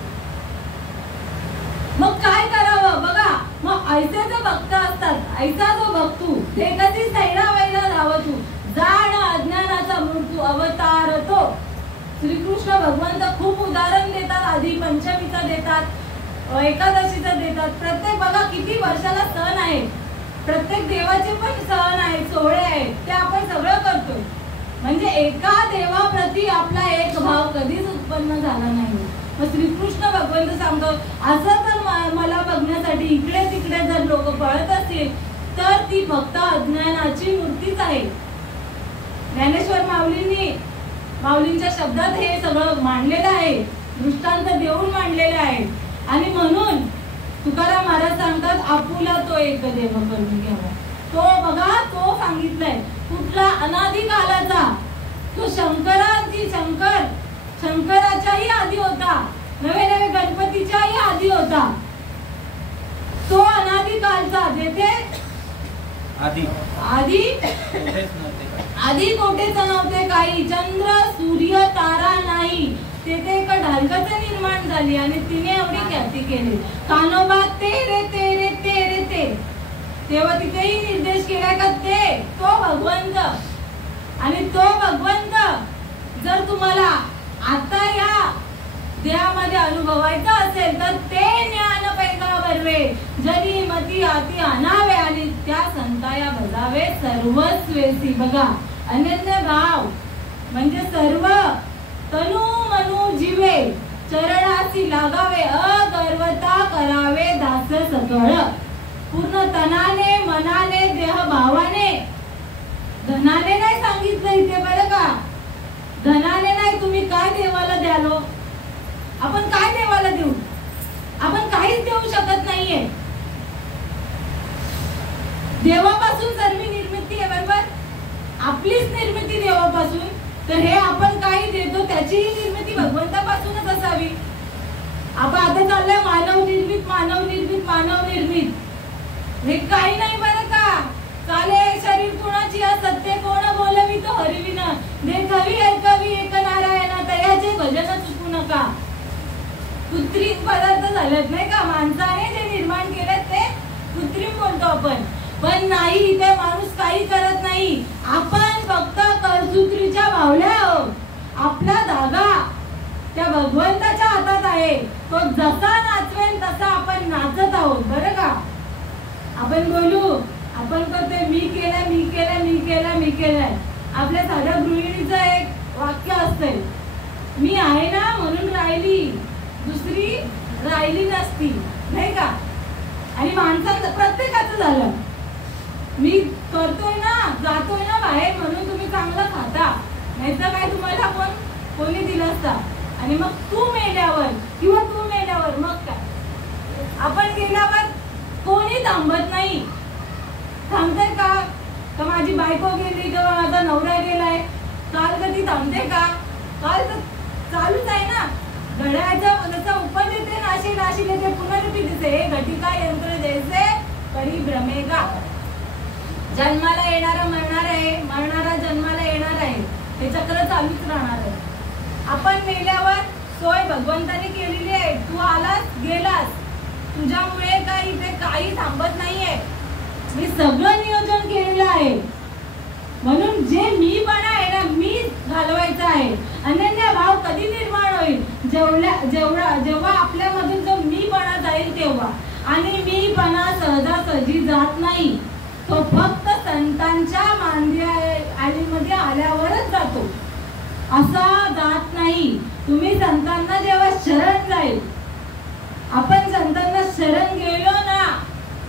मग काय करावं बघा. मग ऐसे जो भक्त असतात, ऐसा जो भक्तू ते कधी सैरा वैरा धावतू, जाण अज्ञानाचा मृत्यू अवतार तो. श्रीकृष्ण भगवंत खूप उदाहरण देतात, आधी पंचमीचं देतात, एकादशीचं देतात. प्रत्येक बघा किती वर्षाला सण आहे, प्रत्येक देवाचे पण सण आहेत, सोहळे आहेत, ते आपण सगळं करतोय. म्हणजे एका देवाप्रती आपला एक भाव कधीच उत्पन्न झाला नाही. मग श्रीकृष्ण भगवंत सांगतो असं जर मला बघण्यासाठी इकडे तिकडे जर लोक पळत असतील तर ती फक्त अज्ञानाची मूर्तीच आहे. ज्ञानेश्वर माऊलींच्या शब्दात हे सगळं मांडलेलं आहे, दृष्टांत देऊन मांडलेलं आहे. आणि म्हणून तुकाराम महाराज सांगतात आपुला तो एक देव करून घ्यावा. तो बघा तो सांगितलाय कुठला अनादी कालाचा, तो शंकराच्याही आधी होता, नवे गणपतीच्याही आधी होता. तो अनादी कालचा, जेथे आधी कोठेच नव्हते काही, चंद्र सूर्य तारा नाही, तेथे एक ढालकच निर्माण झाली आणि तिने एवढी ख्याती केली. कानोबा तेरे तेरे तेरे ते, तेव्हा तिथेही निर्देश केलाय का ते तो भगवंत. आणि तो भगवंत जर तुम्हाला आता या देहामध्ये अनुभवायचा असेल तर ते ज्ञान पैका बरवे, जरी मती आती आणावे आणि त्या संताया बजावे सर्वस्वेसी. बघा अनन्य भाव म्हणजे सर्व तनु मनु जीवे चरणासी लागावे, अगर्वता करावे दास सकळ. पूर्ण तनाने मनाने देह भावाने, धनाने नाही सांगितलं इथे बरं का, धनाने नाही. तुम्ही काय देवाला द्यालो, आपण काय देवाला देऊ, आपण काहीच देऊ शकत नाहीये. देवापासून सर्व निर्मिती आहे, बरोबर, आपलीच निर्मिती देवापासून. तर हे आपण काही देतो त्याचीही निर्मिती भगवंतापासूनच असावी. आपण आता चाललंय मानव निर्मित मानव निर्मित मानव निर्मित, हे काही नाही बरं का. चाले शरीर कोणाची सत्य कोण बोलवी तो हरविन, देखवी ऐकवी एक नारायण तयाचे भजन चुकू नका. कृत्रिम पदार्थ झालेत नाही का, माणसाने जे निर्माण केलेत ते कृत्रिम बोलतो आपण, पण नाही इथे माणूस काही करत नाही. आपण फक्त कर्जूत्रीच्या भावल्या आहोत. आपला धागा त्या भगवंताच्या हातात आहे, तो जसा नाचवेल तसा आपण नाचत आहोत. बरं का, आपण बोलू, आपण करतोय मी केलंय मी केलंय मी केलंय मी केलंय. आपल्या साध्या गृहिणीचं एक वाक्य असतंय, मी आहे ना म्हणून राहिली, दुसरी राहिली नसती, नाही का. आणि माणसाचं प्रत्येकाचं झालं, मी करतोय ना जातोय ना बाहेर म्हणून तुम्ही चांगलं खाता, नाहीतर काय तुम्हाला कोणी दिलं असता. आणि मग तू मेल्यावर किंवा तू मेल्यावर मग काय, आपण गेल्यावर कोणी थांबत नाही. थांबते का माझी बायको गेली किंवा माझा नवरा गेलाय, काल कधी थांबते का. काल तर चालूच आहे ना. घड्याळाचं जसं उपद येते नाशी नाशी येते पुनरुक्ती दिसे घटिका यंत्र जैसे परी भ्रमेगा. जन्माला येणारा मरणार आहे, मरणारा जन्माला येणार आहे, हे चक्र चालूच राहणार आहे. आपण मेल्यावर सोय भगवंताने केलेली आहे. तू आलास गेलास, तुझ्यामुळे काही इथे काही थांबत नाहीये. मी सगळं नियोजन केलेलं आहे. म्हणून जे मीपणा आहे ना, मी घालवायचा आहे. अनन्य भाव कधी निर्माण होईल? जेव्हा आपल्यामधून जो मीपणा जाईल तेव्हा. आणि मीपणा सहजासहजी जात नाही, तो फक्त संतांच्या मांदियाळीमध्ये आल्यावरच जातो, असा जात नाही. तुम्ही संतांना जेव्हा शरण जाईल, आपण संतांना शरण गेलो ना,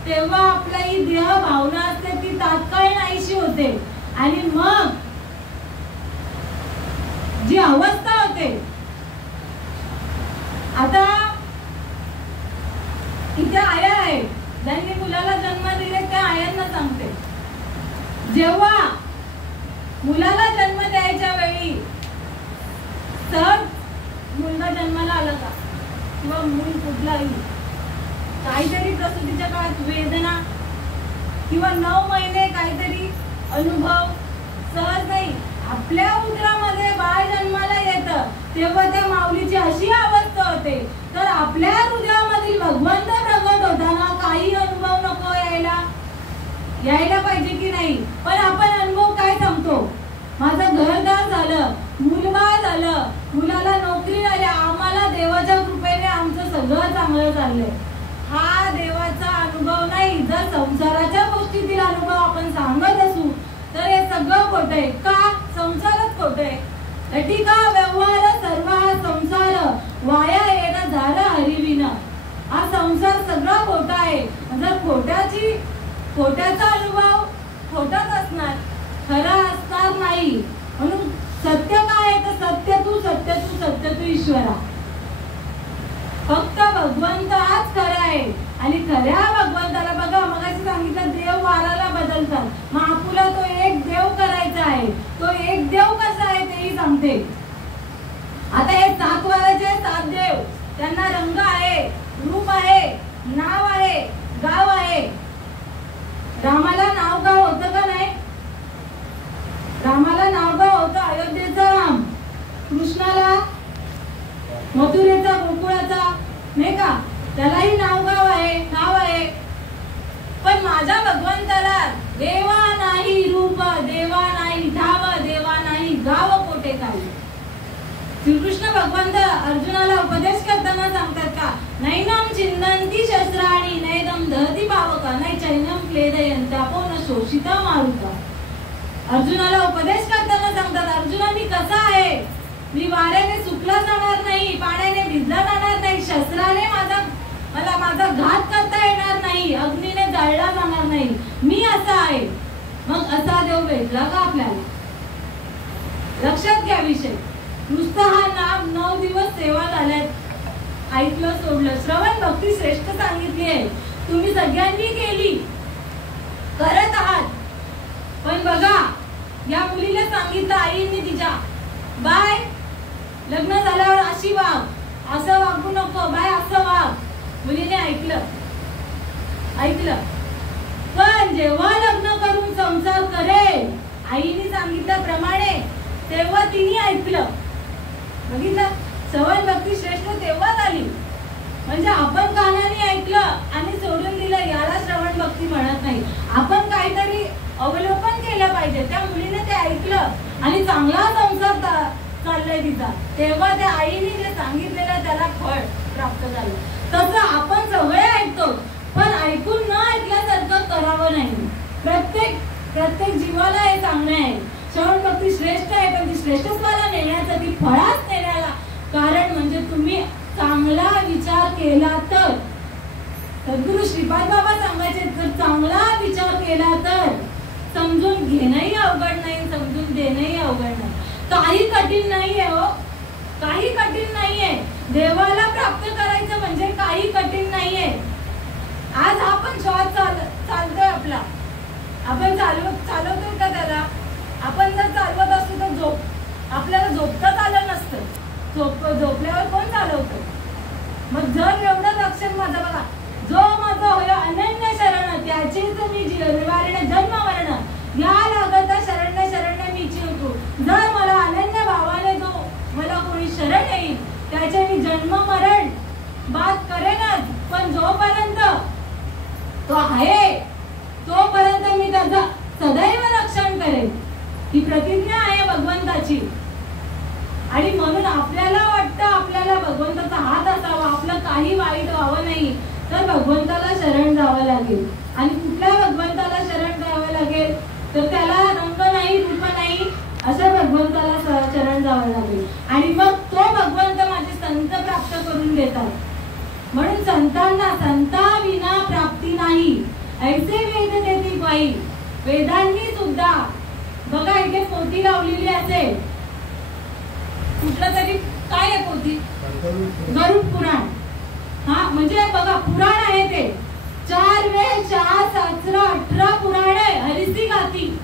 तेव्हा आपला ही देह भावना असते ती तात्काळ नाहीशी होते. आणि मग जी अवस्था होते, आता इथे आया आहे, ज्यांनी मुलाला जन्म दिले त्या आयांना सांगते, जेव्हा मुलाला जन्म द्यायच्या वेळी सहज मुलगा जन्माला आला का किंवा मूल कुठलाही काहीतरी प्रसूतीच्या काळात वेदना किंवा 9 महिने काहीतरी अनुभव सहज नाही. आपल्या उदरामध्ये बाळ जन्माला येतं तेव्हा त्या माऊलीची अशी अवस्था होते, तर आपल्या हृदयामधील भगवंत प्रगट होताना काही अनुभव नको यायला पाहिजे की नाही? पण आपण अनुभव काय सांगतो? माझं घरदार झालं, मुलबाळ झालं, मुलाला नोकरी झाली, आम्हाला देवाच्या कृपेने आमचं सगळं चांगलं चाललंय. हा देवाचा अनुभव नाही. जर संसाराच्या गोष्टीतील अनुभव आपण सांगत असू तर हे सगळं खोटं आहे. का? संसारच खोटं आहे. घटिका व्यवहार सर्व हा संसार वाया येणं झालं हरिविन. हा संसार सगळा खोटा आहे. जर खोट्याचा अनुभव खोटाच असणार, खरा असणार नाही. म्हणून सत्य काय आहे? तर सत्य तू ईश्वरा. फक्त भगवंत हाच खरा आहे. आणि खऱ्या भगवंताला बघा, मगाशी सांगितलं देव वाराला बदलतात. मग आपला तो एक देव करायचा आहे. तो एक देव कसा आहे तेही सांगते. आता हे 7 वाराचे 7 देव, त्यांना रंग आहे, रूप आहे, नाव आहे, गाव आहे. रामाला नाव गाव होतं का नाही? रामाला नाव गाव होतं अयोध्येचा राम, कृष्णाला मथुरेचा गोकुळाचा, नाही का? त्यालाही नाव गाव आहे. पण माझ्या भगवंताला देवा नाही रूप, देवा नाही ठाव, देवा नाही गाव कोठे काही. श्रीकृष्ण भगवंत अर्जुनाला उपदेश करताना सांगतात का? नैनम चिंदंती शस्त्राणी नैदम दहती पावका नै चैनम क्लेदयंती आपो न शोषिता मारुता. अर्जुनाला उपदेश करताना सांगतात, अर्जुना मी कसा आहे? मी वाऱ्याने सुकला जाणार नाही, पाण्याने भिजला जाणार नाही, शस्त्राने मला माझा घात करता येणार नाही, अग्नीने जळला जाणार नाही. मी असा आहे. मग असा देव भेटला का आपल्याला? लक्षात घ्या विषय. नुसतं हा नाम 9 दिवस सेवा झाल्यात, ऐकलं सोडलं. श्रवण भक्ती श्रेष्ठ सांगितली आहे, तुम्ही सगळ्यांनी केली, करत आहात. पण बघा, या मुलीला सांगितलं आईंनी तिच्या, बाय लग्न झाल्यावर अशी वाग, असं वागू नको, बाय असं वाग. मुलीने ऐकलं. पण जेव्हा लग्न करून संसार करेल आईने सांगितल्याप्रमाणे, तेव्हा तिने ऐकलं. बघितलं, श्रवण भक्ती श्रेष्ठ तेव्हा झाली. म्हणजे आपण कानाने ऐकलं आणि सोडून दिलं, याला श्रवण भक्ती म्हणत नाही. आपण काहीतरी अवलोकन केलं पाहिजे. त्या मुलीने ते ऐकलं आणि चांगला संसार चाललाय तिचा, तेव्हा त्या आईने जे सांगितलेलं त्याला फळ प्राप्त झालं. तसं आपण सगळे ऐकतो, पण ऐकून न ऐकल्यासारखं करावं नाही. प्रत्येक जीवाला हे चांगलं आहे. श्रवण भक्ती श्रेष्ठ आहे, पण ती श्रेष्ठत्वाला नेण्यासाठी फळाच नेण्याला कारण म्हणजे तुम्ही चांगला विचार केला तर. सद्गुरु श्रीपाद बाबा सांगायचे, जर चांगला विचार केला तर समजून घेणंही अवघड नाही, समजून देणंही अवघड नाही. काही कठीण नाहीये हो, काही कठीण नाहीये. देवाला प्राप्त करायचं म्हणजे काही कठीण नाहीये. आज आपण श्वास चालतोय आपला, आपण चालवतोय का त्याला? आपण जर चालवत असतो तर आपल्याला झोपताच आलं नसतं. झोपल्यावर कोण चालवतो? मग जर एवढं लक्षण माझं बघा, जो माझा होय अनन्य शरण त्याचेच मी निवारण जन्म मरण या लागत शरण्य शरण्य मी चिरतो. जर मला अनन्य भावाने जो मला कोणी शरण येईल त्याचे मी जन्म मरण बात करेनच, पण जोपर्यंत तो आहे तोपर्यंत मी त्याचा सदैव रक्षण करेन. ही प्रतिज्ञा आहे भगवंताची. आणि म्हणून आपल्याला वाटतं आपल्याला भगवंताचा हात असावा, आपलं काही वाईट व्हावं नाही, तर भगवंताला शरण जावं लागेल. आणि कुठल्या भगवंताला शरण जावं लागेल? तर त्याला रंग नाही रूप नाही असं भगवंताला शरण जावं लागेल. आणि मग तो भगवंत माझे संत प्राप्त करून देतात. म्हणून संतांना संता विना प्राप्ती नाही ऐसे वेद देती ग्वाही. वेदांनी सुद्धा बघा इथे पोथी लावलेली असेल, कुठलं तरी काय आहे पोथी? गरुड पुराण. हा म्हणजे बघा पुराण आहे ते 4 वेद 4 शास्त्र 18 पुराणे हरिसी गाती.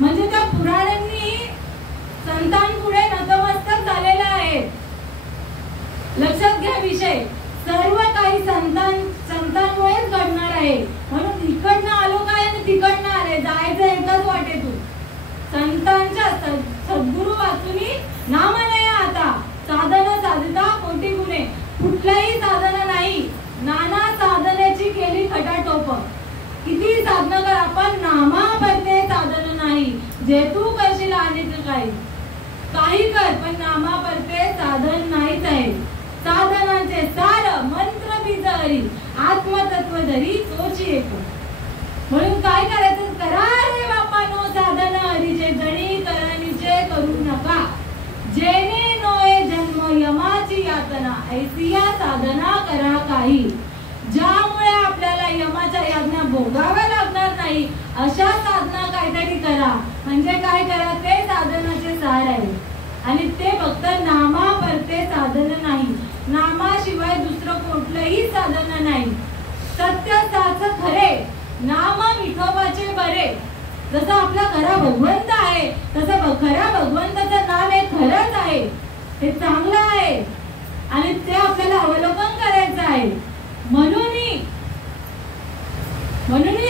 म्हणजे त्या पुराणांनी संतांपुढे नतमस्तक झालेला आहे. लक्षात घ्या विषय, सर्व काही संतांमुळेच घडणार आहे. म्हणून इकडनं आलो काय आणि तिकडनं आले, जायचं एकच वाटेतून. संतांच्या सद्गुरु वाचुनी नाम नाही आता साधन साधिता कोटी गुणे. कुठल्याही साधन नाही, नाना साधनेची केली खटाटोप. किती साधन कर आपण नामा परते साधन नाही. जे तू करशील आणि काही कर पण नामा परते साधन नाहीच आहे. साधनांचे सार मंत्र बीज हरी आत्मतत्व धरी तोची एक. म्हणून काय करायचं? करा रे बापानो साधन हरीचे जणी करणीचे करू नका. जेणे नोए जन्म यमाची यातना ऐसिया साधना करा काही. ज्यामुळे आपल्याला यमाच्या यातना भोगाव्या लागणार नाही अशा साधना काहीतरी करा. म्हणजे काय करा? ते साधनाचे सार आहे. आणि ते फक्त नामा परते साधन नाही, नामाशिवाय दुसरं कुठलंही साधन नाही. सत्य साच खरे नाम विठोबाचे बरे. जसं आपला खरा भगवंत आहे तसं खऱ्या भगवंताचं नाम हे खरंच आहे, हे चांगलं आहे आणि ते आपल्याला अवलोकन करायचं आहे. म्हणून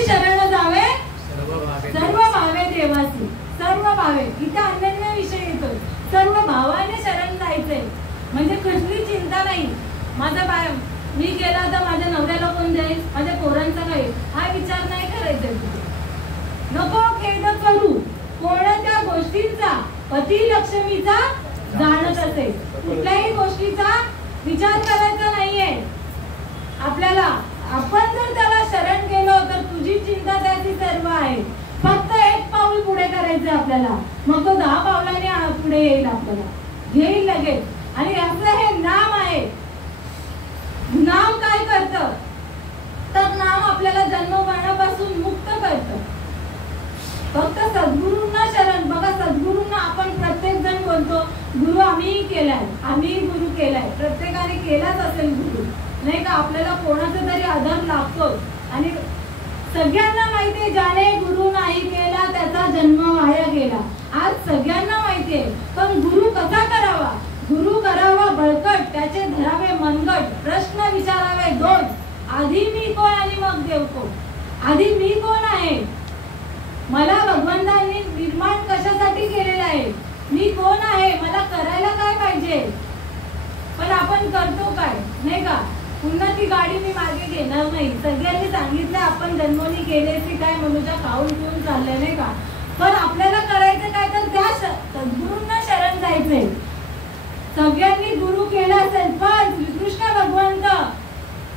शरण जावे सर्व भावे देवासी. सर्व भावे इथे अनन्य विषय येतो. सर्व भावाने शरण जायचंय म्हणजे कसली चिंता नाही. माझा मी गेला तर माझ्या नवऱ्याला कोण जाईल, माझ्या पोरांचा काय, हा विचार नाही करायचा. नको खेद करू कोणत्या गोष्टींचा पती लक्ष्मीचा जाणत असेल. कुठल्याही गोष्टीचा विचार करायचा नाहीये आपल्याला. आपण जर त्याला शरण गेलो तर तुझी चिंता त्याची सर्व आहे. फक्त एक पाऊल पुढे करायचं आपल्याला, मग तो 10 पावलांनी पुढे येईल, आपल्याला घेईल लगेच. आणि असं हे नाम आहे. नाम काय करतं? तर नाम आपल्याला जन्म मरणापासून मुक्त करतं. फक्त सद्गुरूंना शरण. बघा सद्गुरूंना आपण प्रत्येक जण बोलतो गुरु आम्ही केलाय, आम्ही गुरु केलाय. प्रत्येकाने केलाच असेल गुरु, नाही का? आपल्याला कोणाचा तरी आधार लागतो. आणि सगळ्यांना माहितीये ज्याने गुरु नाही केला त्याचा जन्म वाया गेला. आज सगळ्यांना माहितीये. पण गुरु कसा करावा? गुरु करावा बळकट, त्याचे धरावे मनगट. प्रश्न विचारावे 2. आधी मी कोण आणि मग देव कोण. आधी मी कोण आहे? मला भगवंतांनी निर्माण कशासाठी केलेलं आहे? मी कोण आहे? मला करायला काय पाहिजे? पण आपण करतो काय, नाही का? पुन्हा ती गाडी मी मागे घेणार नाही. सगळ्यांनी सांगितलं आपण जन्मोनी केले की काय मनुष्य खाऊन पिऊन चाललंय, नाही का? पण आपल्याला करायचं काय? तर त्या सद्गुरूंना शरण जायचंय. सगळ्यांनी गुरु केला असेल पण श्रीकृष्ण भगवंत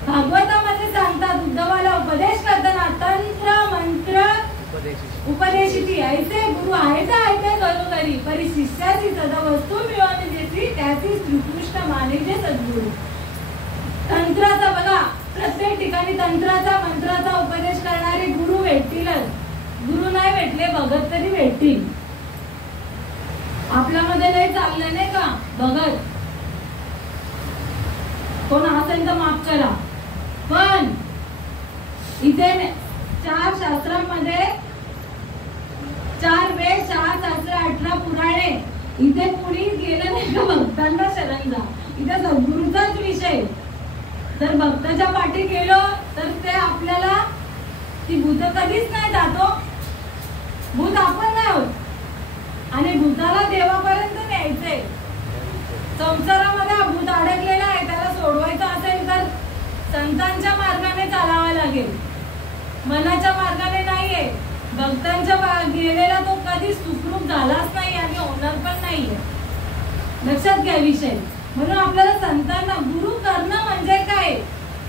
भागवतामध्ये सांगतात उद्धवाला उपदेश करताना तंत्र मंत्र उपदेशिती ऐसे गुरु आहेत करू करी परी शिष्याची सदा वस्तू मिळवून देती त्याची श्रीकृष्ण मानिजे सद्गुरू. तंत्राचा बघा प्रत्येक ठिकाणी तंत्राचा मंत्राचा उपदेश करणारे गुरु भेटतीलच. गुरु नाही भेटले भगत तरी भेटतील. आपल्यामध्ये नाही चाललं, नाही का? भगत कोण असेल तर माफ करा. पण इथे 4 शास्त्रांमध्ये 4 वेद 4 शास्त्र 18 पुराणे इथे कुणी गेलं नाही का भक्तांना शरण जा, इथे सद्गुरूचाच विषय. जर भक्ताच्या पाठी गेलो तर ते आपल्याला ती भूत कधीच नाही जातो, भूत आपण नाही होत. आणि भूताला देवापर्यंत न्यायचंय. संसारामध्ये हा भूत अडकलेला आहे, त्याला सोडवायचं असेल तर संतांच्या मार्गाने चालावं लागेल, मनाच्या मार्गाने नाहीये. भक्तांच्या गेलेला तो कधी सुखरूप झालाच नाही आणि होणार पण नाहीये. लक्षात घ्या विषय. म्हणून आपल्याला संतांना गुरु करणं म्हणजे काय?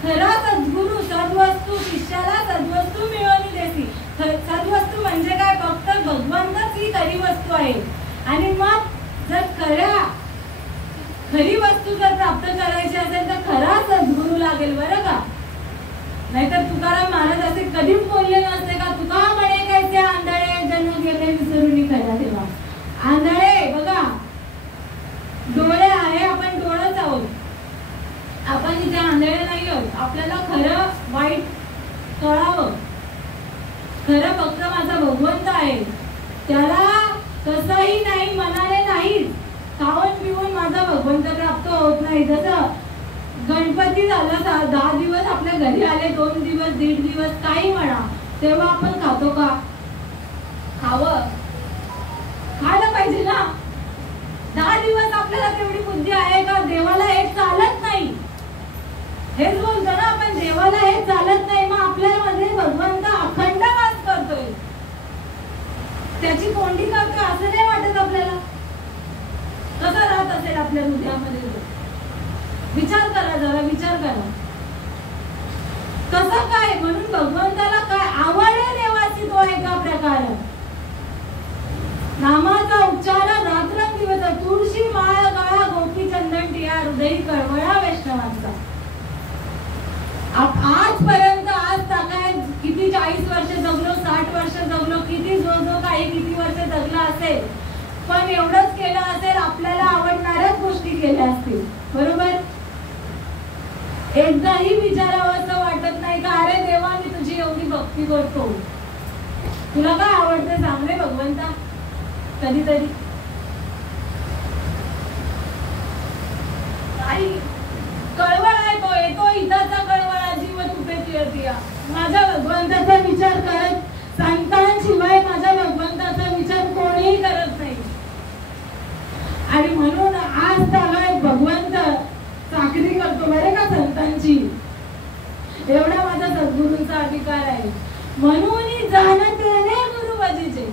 खरा सद्गुरु सद्वस्तू, शिष्याला सद्वस्तू मिळवून देसी. सद्वस्तू म्हणजे काय? फक्त भगवंतच ही खरी वस्तू आहे. आणि मग जर खरी वस्तू जर प्राप्त करायची असेल तर खरा सद्गुरु लागेल, बरं का? नाहीतर तुकाराम महाराज असे कधीच बोलले नसते का, तुका म्हणे कैसे आंधळे जण गेले विसरून खरा तेव्हा. आंधळे बघा, डोळे आहे, आपण डोळच आहोत, आपण इथे आंधळे नाही आहोत. आपल्याला खरं वाईट कळावं. खरं फक्त माझा भगवंत आहे, त्याला कसंही नाही, मनाने नाही, खाऊन पिऊन माझा भगवंत प्राप्त होत नाही. जसं गणपती झाला 10 दिवस आपल्या घरी आले, 2 दिवस 1.5 दिवस काही म्हणा, तेव्हा आपण खातो का? खावं खायला पाहिजे ना. 10 दिवस आपल्याला तेवढी बुद्धी आहे का? देवाला हे चालत नाही, हेच बोलतो ना आपण, देवाला हे चालत नाही. मग आपल्यामध्ये भगवंत अखंड वास करतोय, त्याची कोंडी करतोय असं नाही वाटत आपल्याला? कसं राहत असेल आपल्या हृदयामध्ये? विचार करा, जरा विचार करा, कसं काय? म्हणून भगवंताला काय आवड आहे देवाची, तो एका प्रकार नामाचा उच्चार रात्रंदिवस, तुळशी माळ गळा गोपी चंदन टिया, हृदयी कळवळा वैष्णवांचा. आजपर्यंत आज काय किती 40 वर्ष जगलो, 60 वर्ष जगलो, किती जो काही किती वर्ष जगला असेल, पण एवढंच केलं असेल, आपल्याला आवडणाऱ्याच गोष्टी केल्या असतील, बरोबर? एकदाही विचारावं असं वाटत नाही का, अरे देवा मी तुझी एवढी भक्ती करतो, तुला काय आवडते सांग रे भगवंता? कधीतरी काही कळवळ आहे, तो येतो इथाचा कळवळा, जीव तुपेची होती. माझ्या भगवंताचा विचार करत, संतांशिवाय माझ्या भगवंताचा विचार कोणीही करत नाही. आणि म्हणून आज त्याला भगवंत चाकरी करतो, बरे का, संतांची. एवढा माझा सद्गुरूंचा अधिकार आहे. म्हणून जाणतेने गुरु भजीचे.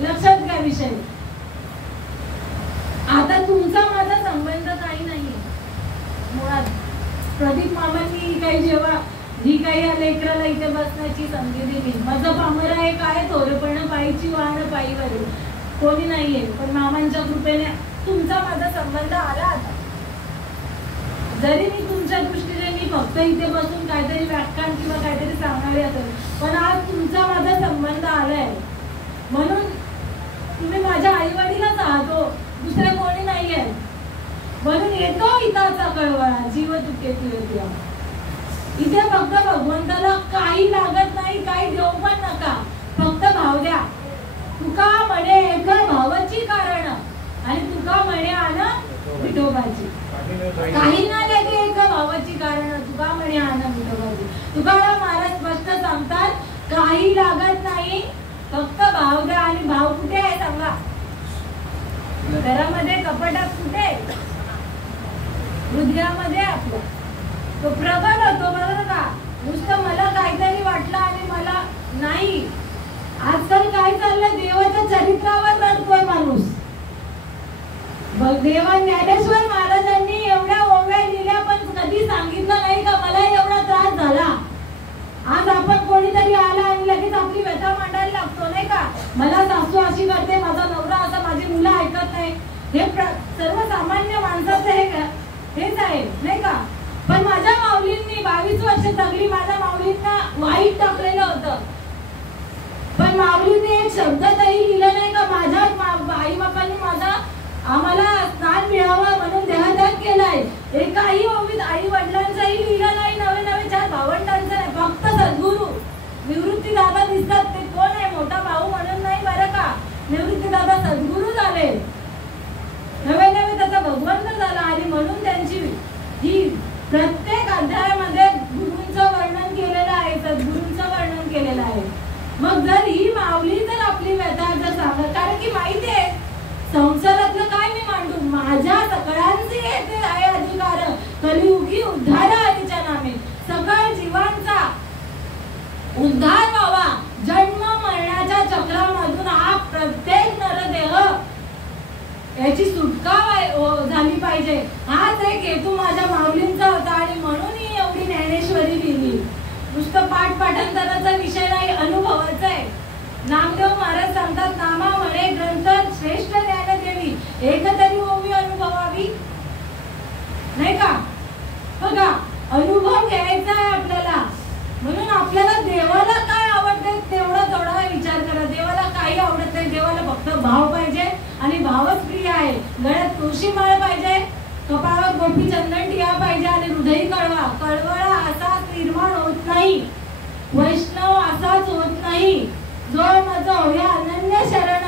लक्षात घ्या विषय. आता तुमचा माझा संबंध काही नाहीये मुळात. प्रदीप मामांनी काही जेव्हा ही काही या लेकराला इथे बसण्याची संधी दिली, माझं पामर आहे काय थोरपण पायची वाहन पायीवर, कोणी नाहीये, पण मामांच्या कृपेने तुमचा माझा संबंध आला. आता जरी मी तुमच्या दृष्टीने मी फक्त इथे बसून काहीतरी व्याख्यान किंवा काहीतरी सांगणारे असेल, पण आज तुमचा माझा संबंध आलाय. म्हणून तुम्ही माझ्या आई वडिलाच आहात, दुसरे कोणी नाहीये. म्हणून येतो इथाचा कळवळा, जीव तुके तुझ्या. इथे फक्त भगवंताला काही लागत नाही, काही देऊ पण नका, फक्त भाव द्या. तुका म्हणे एक भावाची कारण, आणि तुका म्हणे आण विठोबाची. काही ना देते एक भावाची कारण, तुका म्हणे आण विठोबाची. तुकाराम महाराज स्पष्ट सांगतात, काही लागत नाही, फक्त भाव द्या. आणि भाव कुठे आहे सांगा? घरामध्ये, कपाटात, कुठे? हृदयामध्ये आपल्या तो प्रगट होतो, बरोबर का? नुसतं मला काहीतरी वाटलं आणि मला नाही. आजकाल काय चाललंय, देवाच्या चरित्रावर रडतोय माणूस. देवा ज्ञानेश्वर महाराजांनी एवढ्या ओव्या लिहिल्या, पण कधी सांगितलं नाही का मला एवढा त्रास झाला. आज आपण कोणीतरी आला आणि लगेच आपली व्यथा मांडायला लागतो, नाही का? मला सासू अशी करते, माझा नवरा असा, माझी मुलं ऐकत नाही. हे सर्वसामान्य माणसाचं हेच आहे, नाही का? पण माझ्या माऊलींनी 22 वर्ष जगली, माझ्या माऊलींना वाईट टाकलेलं होतं, पण माऊलींनी एक शब्द तरी लिहिलं नाही का, माझ्या आई बापांनी आम्हाला स्नान मिळावं म्हणून देहत्याग केलाय. एकाही ओवीत आई वडिलांचाही लिहिलं नाही, नवे 4 भावंडांचं नाही, फक्त सद्गुरू. निवृत्ती दादा दिसतात, ते कोण आहे? मोठा भाऊ म्हणून नाही, बरं का? निवृत्ती दादा सद्गुरू झाले. पाहिजे, हाच एक हेतू माझ्या माऊलींचा होता आणि म्हणून ही एवढी ज्ञानेश्वरी लिहिली. नुसतं पाठांतराचा विषय नाही, अनुभवाचा आहे. नामदेव महाराज सांगतात, नामा म्हणे ग्रंथ श्रेष्ठ ज्ञान देवी, एक तरी ओवी अनुभवावी. नाही का? बघा, अनुभव घ्यायचा आहे आपल्याला. म्हणून आपल्याला देवाला काय आवडते तेवढा विचार करा. देवाला काही आवडत नाही. देवाला फक्त भाव पाहिजे आणि भावच प्रिय आहे. गळ्यात तुळशी माळ पाहिजे, कपाळावर गोपी चंदन टिया पाहिजे आणि हृदयी कळवळा असाच निर्माण होत नाही. वैष्णव असाच होत नाही. जो माझं होया अनन्य शरण,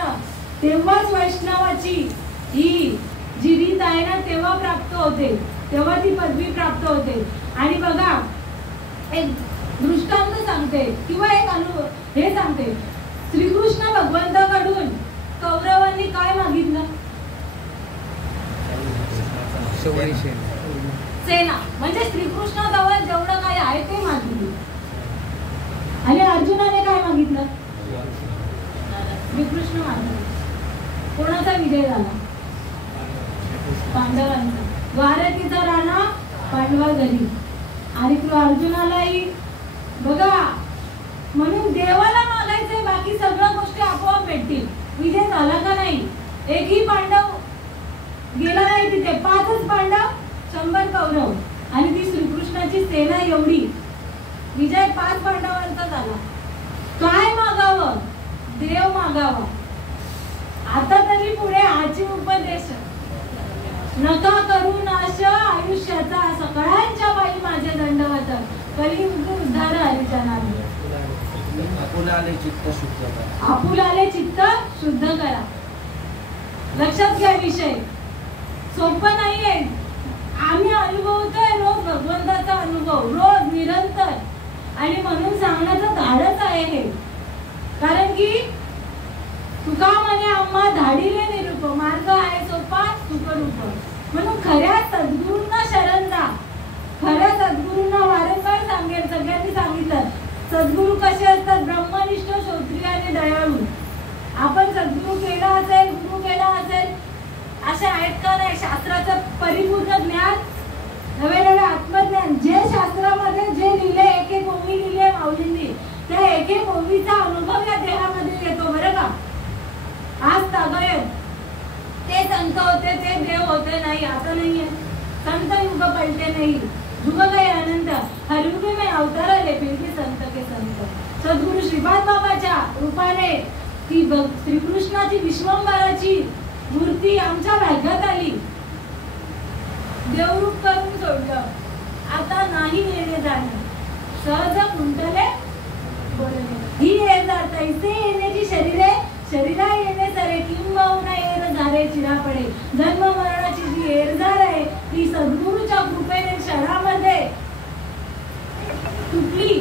तेव्हाच वैष्णवाची ही जी रीत आहे ना तेव्हा प्राप्त होते, तेव्हा ती पदवी प्राप्त होते. आणि बघा, एक दृष्टांत सांगते किंवा एक अनुभव हे सांगते. श्रीकृष्ण भगवंताकडून कौरवांनी काय मागितलं? सेना. म्हणजे श्रीकृष्णाजवळ जेवढं काही आहे ते मागितलं. आणि अर्जुनाने काय मागितलं? श्रीकृष्ण मागितलं. कोणाचा विजय झाला? पांडवांचा. द्वारकेचा राणा पांडवा घरी. आणि अर्जुनालाही बघा, म्हणून देवाला मागायचंय, बाकी सगळ्या गोष्टी आपोआप भेटतील. विजय झाला का नाही? एकही पांडव गेला नाही तिथे. 5च पांडव, 100 कौरव आणि ती श्रीकृष्णाची सेना एवढी. विजय 5 पांडवांचा झाला. काय मागावं? देव मागावा. आता तरी पुढे हाची उपदेश, नका करू नाश आयुष्याचा, सगळ्यांच्या बाई माझे दंडवत, कलियुग उद्धार हरीच्या नामी. आपुलाले चित्त शुद्ध करा. लक्षात घ्या, विषय सोपं नाहीये. आम्ही अनुभवतोय रोज भगवंताचा अनुभव, रोज निरंतर. आणि म्हणून सांगण्याचं धाडच आहे हे. कारण की तुका म्हणे आम्हा धाडीले निरूप, मार्ग आहे सोपा सुखरूप. म्हणून खऱ्या सद्गुरूंना शरण जा. खऱ्या सद्गुरूंना वारंवार सांगेल, सगळ्यांनी सांगितलं. सद्गुरू कसे असतात? ब्रह्मनिष्ठ, श्रोत्रिय आणि दयाळू. आपण सद्गुरू केला असेल, गुरु केला असेल, असे आहेत का नाही? शास्त्राचं परिपूर्ण ज्ञान, नवे आत्मज्ञान, जे शास्त्रामध्ये जे लिहिले, एक एक ओवी लिहिले माऊलींनी, त्या एक एक ओवीचा अनुभव या देहामध्ये येतो. बरं का? आज तागायत ते संत होते, ते देव होते नाही, आता नाहीये. संत युग पलटे नाही, युग गए अनंत, हर युग में अवतार आले, फिर भी संत के संत. सद्गुरु श्रीपाद बाबाच्या रूपाने ती श्रीकृष्णाची विश्वंभराची मूर्ती आमच्या भाग्यात आली. देवरूप करून सोडलं. आता नाही येणे जाणे, सहज कुंटले बोलणे. ही येणार तैसे येण्याची शरीरे, शरीरा येणे सरे, किंबहुना येर झारे चिरापडे. जन्म मरणाची जी येरझार आहे ती सद्गुरूच्या कृपेने क्षणामध्ये तुटली,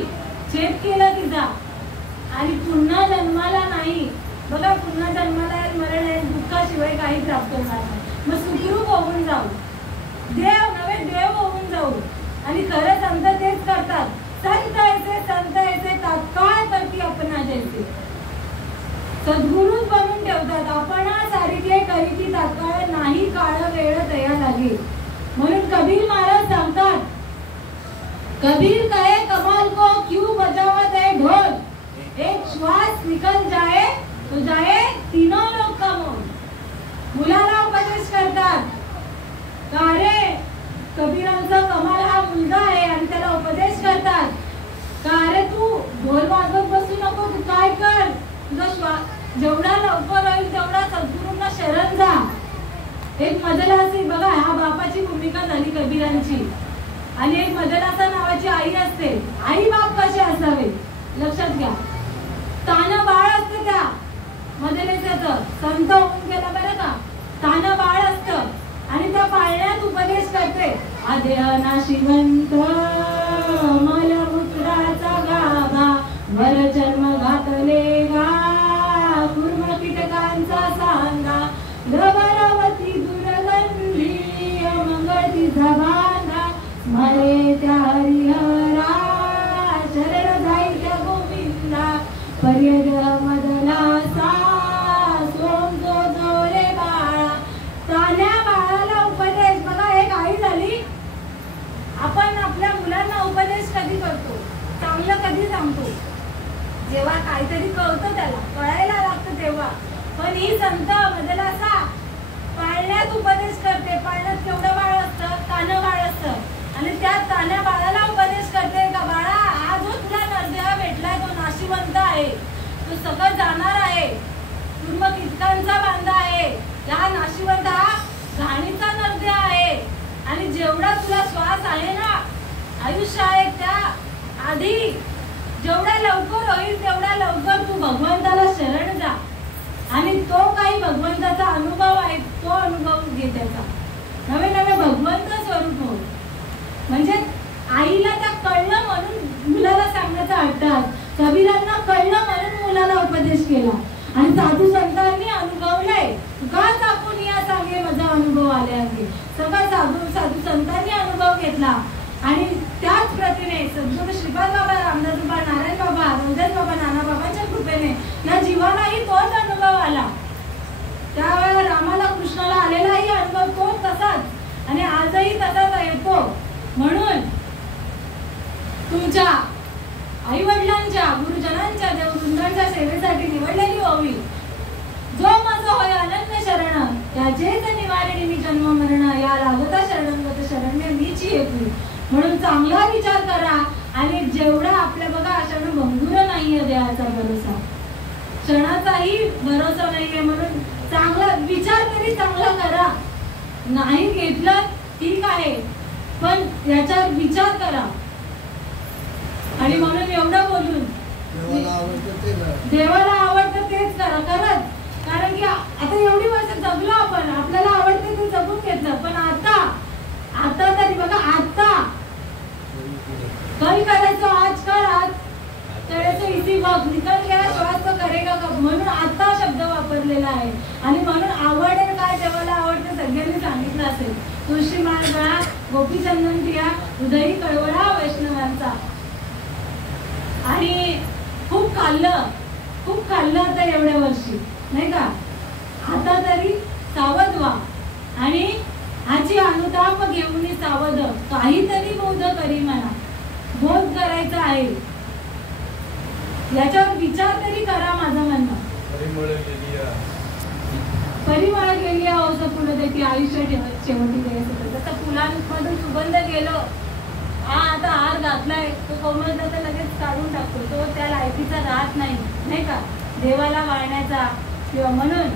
छेद केला तिचा आणि पुन्हा जन्माला नाही. बघा, पुन्हा जन्माला मरण आहे, दुःखाशिवाय काही प्राप्त होणार नाही. मग सुखरूप होऊन जाऊ, देव नवे देव होऊन जाऊ. आणि खरं संत तेच करतात. संत ऐसे तात्काळ करती अपना जैसे. सद्गुरूच बनून ठेवतात. आपण सारितले करीती तात्काळ नाही, काळ वेळ तया लागे. म्हणून कबीर महाराज सांगतात, कबीर कहे कमाल को क्यों बजावत है ढोल, एक श्वास निकल जाए तो जाए तीनों लोग का मोल. मुलाला उपदेश करतात का रे, कबीरांचा कमाल हा मुलगा आहे आणि त्याला उपदेश करतात का रे तू ढोल वाजवत बसू नको, तू काय कर, तुझा श्वास जेवढा लवकर होईल तेवढा सद्गुरूंना शरण जा. एक मदलासी, बघा हा बापाची भूमिका झाली कबीरांची. आणि एक मदलासा नावाची आई असते. आई बाप कसे असावे लक्षात घ्या. ताना बाळ असते त्या मदलेसाचं, संत होऊन गेला बरं का, ताना बाळ असतं आणि त्या पाळण्यात उपदेश करते. आदेह नाशिवंत मलमूत्राचा गाभा, वर जन्म घातले गा, कुर्म कीटकांचा सांगा, गबरावती दुर्गंधी मंगळती जबांगा, स्मरे त्या हरिहरा, शरण जाई त्या गोविंदा, पर्यद मदलासा, सोम जो जोरे बाळा. तान्या बाळाला उपदेश. बघा, हे जेव्हा काहीतरी कळतं त्याला कळायला लागतं तेव्हा. पण ही संत बदल असा पाळण्यात उपदेश करते. पाळण्यात केवढं बाळ असतं? तानं बाळ असतं. आणि त्या तान्या बाळाला उपदेश करते का बाळा हा जो तुला नरदेह भेटलाय तो नाशिवंत आहे, तो सकट जाणार आहे, पूर्ण कीटकांचा बांधा आहे. हा नाशिवंत हा घाणीचा नरदेह आहे. आणि जेवढा तुला श्वास आहे ना, आयुष्य आहे, त्या आधी जेवढा लवकर होईल तेवढा लवकर तू भगवंताला शरण जा. आणि तो काही भगवंताचा अनुभव आहे तो अनुभव घे त्याचा. नवे नवे भगवंत स्वरूप हो. म्हणजे आईला त्या कळलं म्हणून मुलाला सांगण्याचा अट्टास, कबीरांना कळलं म्हणून मुलाला उपदेश केला. आणि साधू संतांनी अनुभवलंय का चाकून या सांगे माझा अनुभव आले आहे. सगळं साधू संतांनी अनुभव घेतला. आणि त्याच प्रतीने सद्गुरू श्रीपाद बाबा, रामदास बाबा, नारायण बाबा, रोजदास बाबा, नाना बाबांच्या कृपेने या जीवालाही तोच अनुभव आला. त्यावेळेला रामाला कृष्णाला आलेलाही अनुभव तो तसाच आणि आजही तसाच येतो. म्हणून तुमच्या आई वडिलांच्या, गुरुजनांच्या, देववृंदांच्या सेवेसाठी निवडलेली ओवी, जो माझं होय अनन्य शरण त्याचेच निवारिणी मी जन्म मरण, या लागता शरणंगत शरण्य मीच येतो. म्हणून चांगला विचार करा. आणि जेवढा आपल्या बघा क्षण भंगुर नाहीये देवाचा भरोसा, क्षणाचाही भरोसा नाहीये. म्हणून चांगला विचार तरी चांगला करा. नाही घेतलं ठीक आहे, पण याचा विचार करा. आणि म्हणून एवढं बोलून देवाला आवडतं तेच करा खरंच. कारण की आता एवढी वर्ष जगलो आपण, आपल्याला आवडतं ते जगून घेतलं. पण आता तरी बघा, आता कल करायचो आज कर, आज करायचो इसी वक्त निकल गया श्वास तो करेगा कब. म्हणून आता शब्द वापरलेला आहे. आणि म्हणून आवडेल काय देवाला आवडतं सगळ्यांनी सांगितलं असेल. तुळशी माळ गळा, गोपीचंदन प्रिया, हृदयी कळवळा वैष्णवांचा. आणि खूप खाल्लं आता एवढ्या वर्षी नाही का. आता तरी सावध व्हा. आणि ह्याची अनुताप घेऊन सावध काहीतरी बोध करी म्हणा. बोध करायचा आहे, याच्यावर विचार तरी करा. माझं म्हणणं परिमळ गेली औषध फुलं त्याची आयुष्य शेवटी द्यायचं. जसं फुलांमधून सुगंध गेलो, हा आता हार घातलाय तो कोमलता तर लगेच काढून टाकतो, तो त्या लायकीचा राहत नाही नाही का देवाला वाळण्याचा. किंवा म्हणून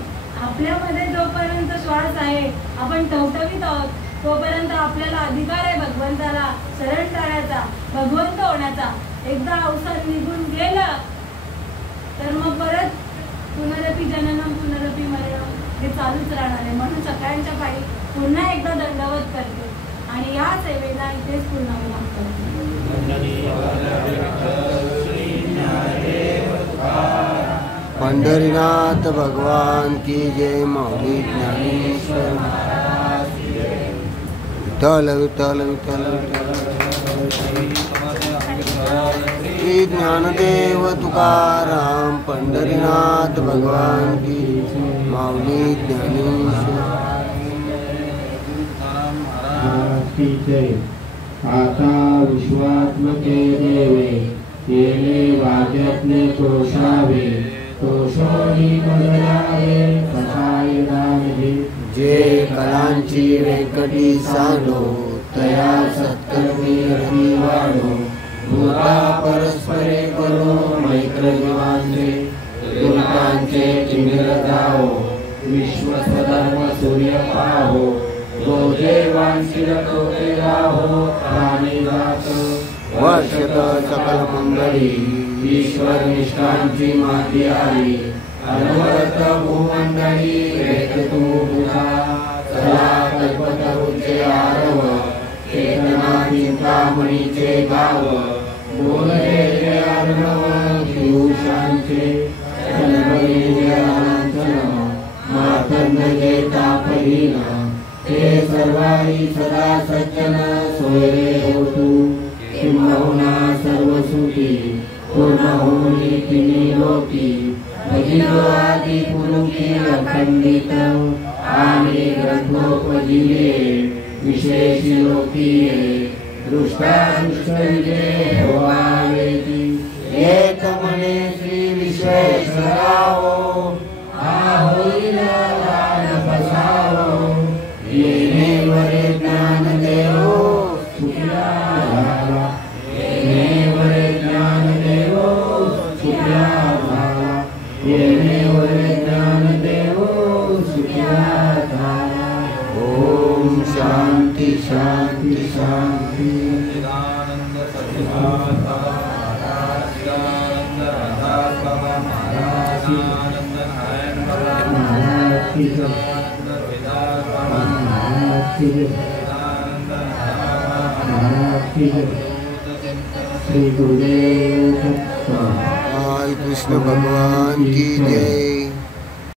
आपल्यामध्ये जोपर्यंत श्वास आहे, आपण टवटवीत आहोत, तोपर्यंत आपल्याला अधिकार आहे भगवंताला शरण करायचा, भगवंत होण्याचा. एकदा अवसर निघून गेलं तर मग परत पुनरपी जननम पुनरपी मरणम हे चालूच राहणार आहे. म्हणून सगळ्यांच्या पायी पुन्हा एकदा दंडवत करते आणि या सेवेला इथेच पूर्णाविराम करते. पंढरीनाथ भगवान की जय. माऊली ज्ञानेश्वर विठ्ठल विठ्ठल विठ्ठल. श्री ज्ञानदेव तुकाराम पंढरीनाथ भगवान की माऊली ज्ञानेश्वर की जय. आता विश्वात्मके देवे केले वाजतने तोषावे, तोषोनी बदलावे कसाय दानवे. जे कलांची व्यंकटी सांडो, तया सत्कर्मी रवी वाढो. भूता परस्परे करो मैत्र जीवांचे, दुर्गांचे तिमिर जाओ. विश्व स्वधर्म सूर्य पाहो, रोजे वांशिर तोते राहो. प्राणी जात वर्षत सकल मंगळी, ईश्वर निष्ठांची माती आली. अनवरत भूमंडळी वेद तू बुधा. चला कल्पतरूचे आरव, चेतना चिंतामणीचे गाव. बोलले अर्णव दिवसांचे, चलबळीचे अनंतन. मातंग जे तापहीन, ते सर्वाई सदा सज्जन. सोयरे हो तू किंबहुना सर्व सुखी, पूर्ण होनी तिन्ही लोकी. भजिलो आदि पुरुषी अखंडित, आणि ग्रंथोपजीवे विशेषी लोकीये. दृष्टा दृष्ट विजय होवावेती, एक मने श्री पसरावो आहोईल दान बसावो येणे वरे ज्ञान देवो सुखिया झाला येणे वरे ज्ञान देवो सुखिया झाला येणे वरे ज्ञान देवो सुखिया झाला ओम शांती शांती शांती चिदानंद सच्चिदानंद महाराज चिदानंद राधा बाबा महाराज चिदानंद नारायण बाबा महाराज की जय चिदानंद वेदांत बाबा महाराज की जय चिदानंद नारायण महाराज की जय श्री गुरुदेव दत्त कृष्ण भगवान की जय।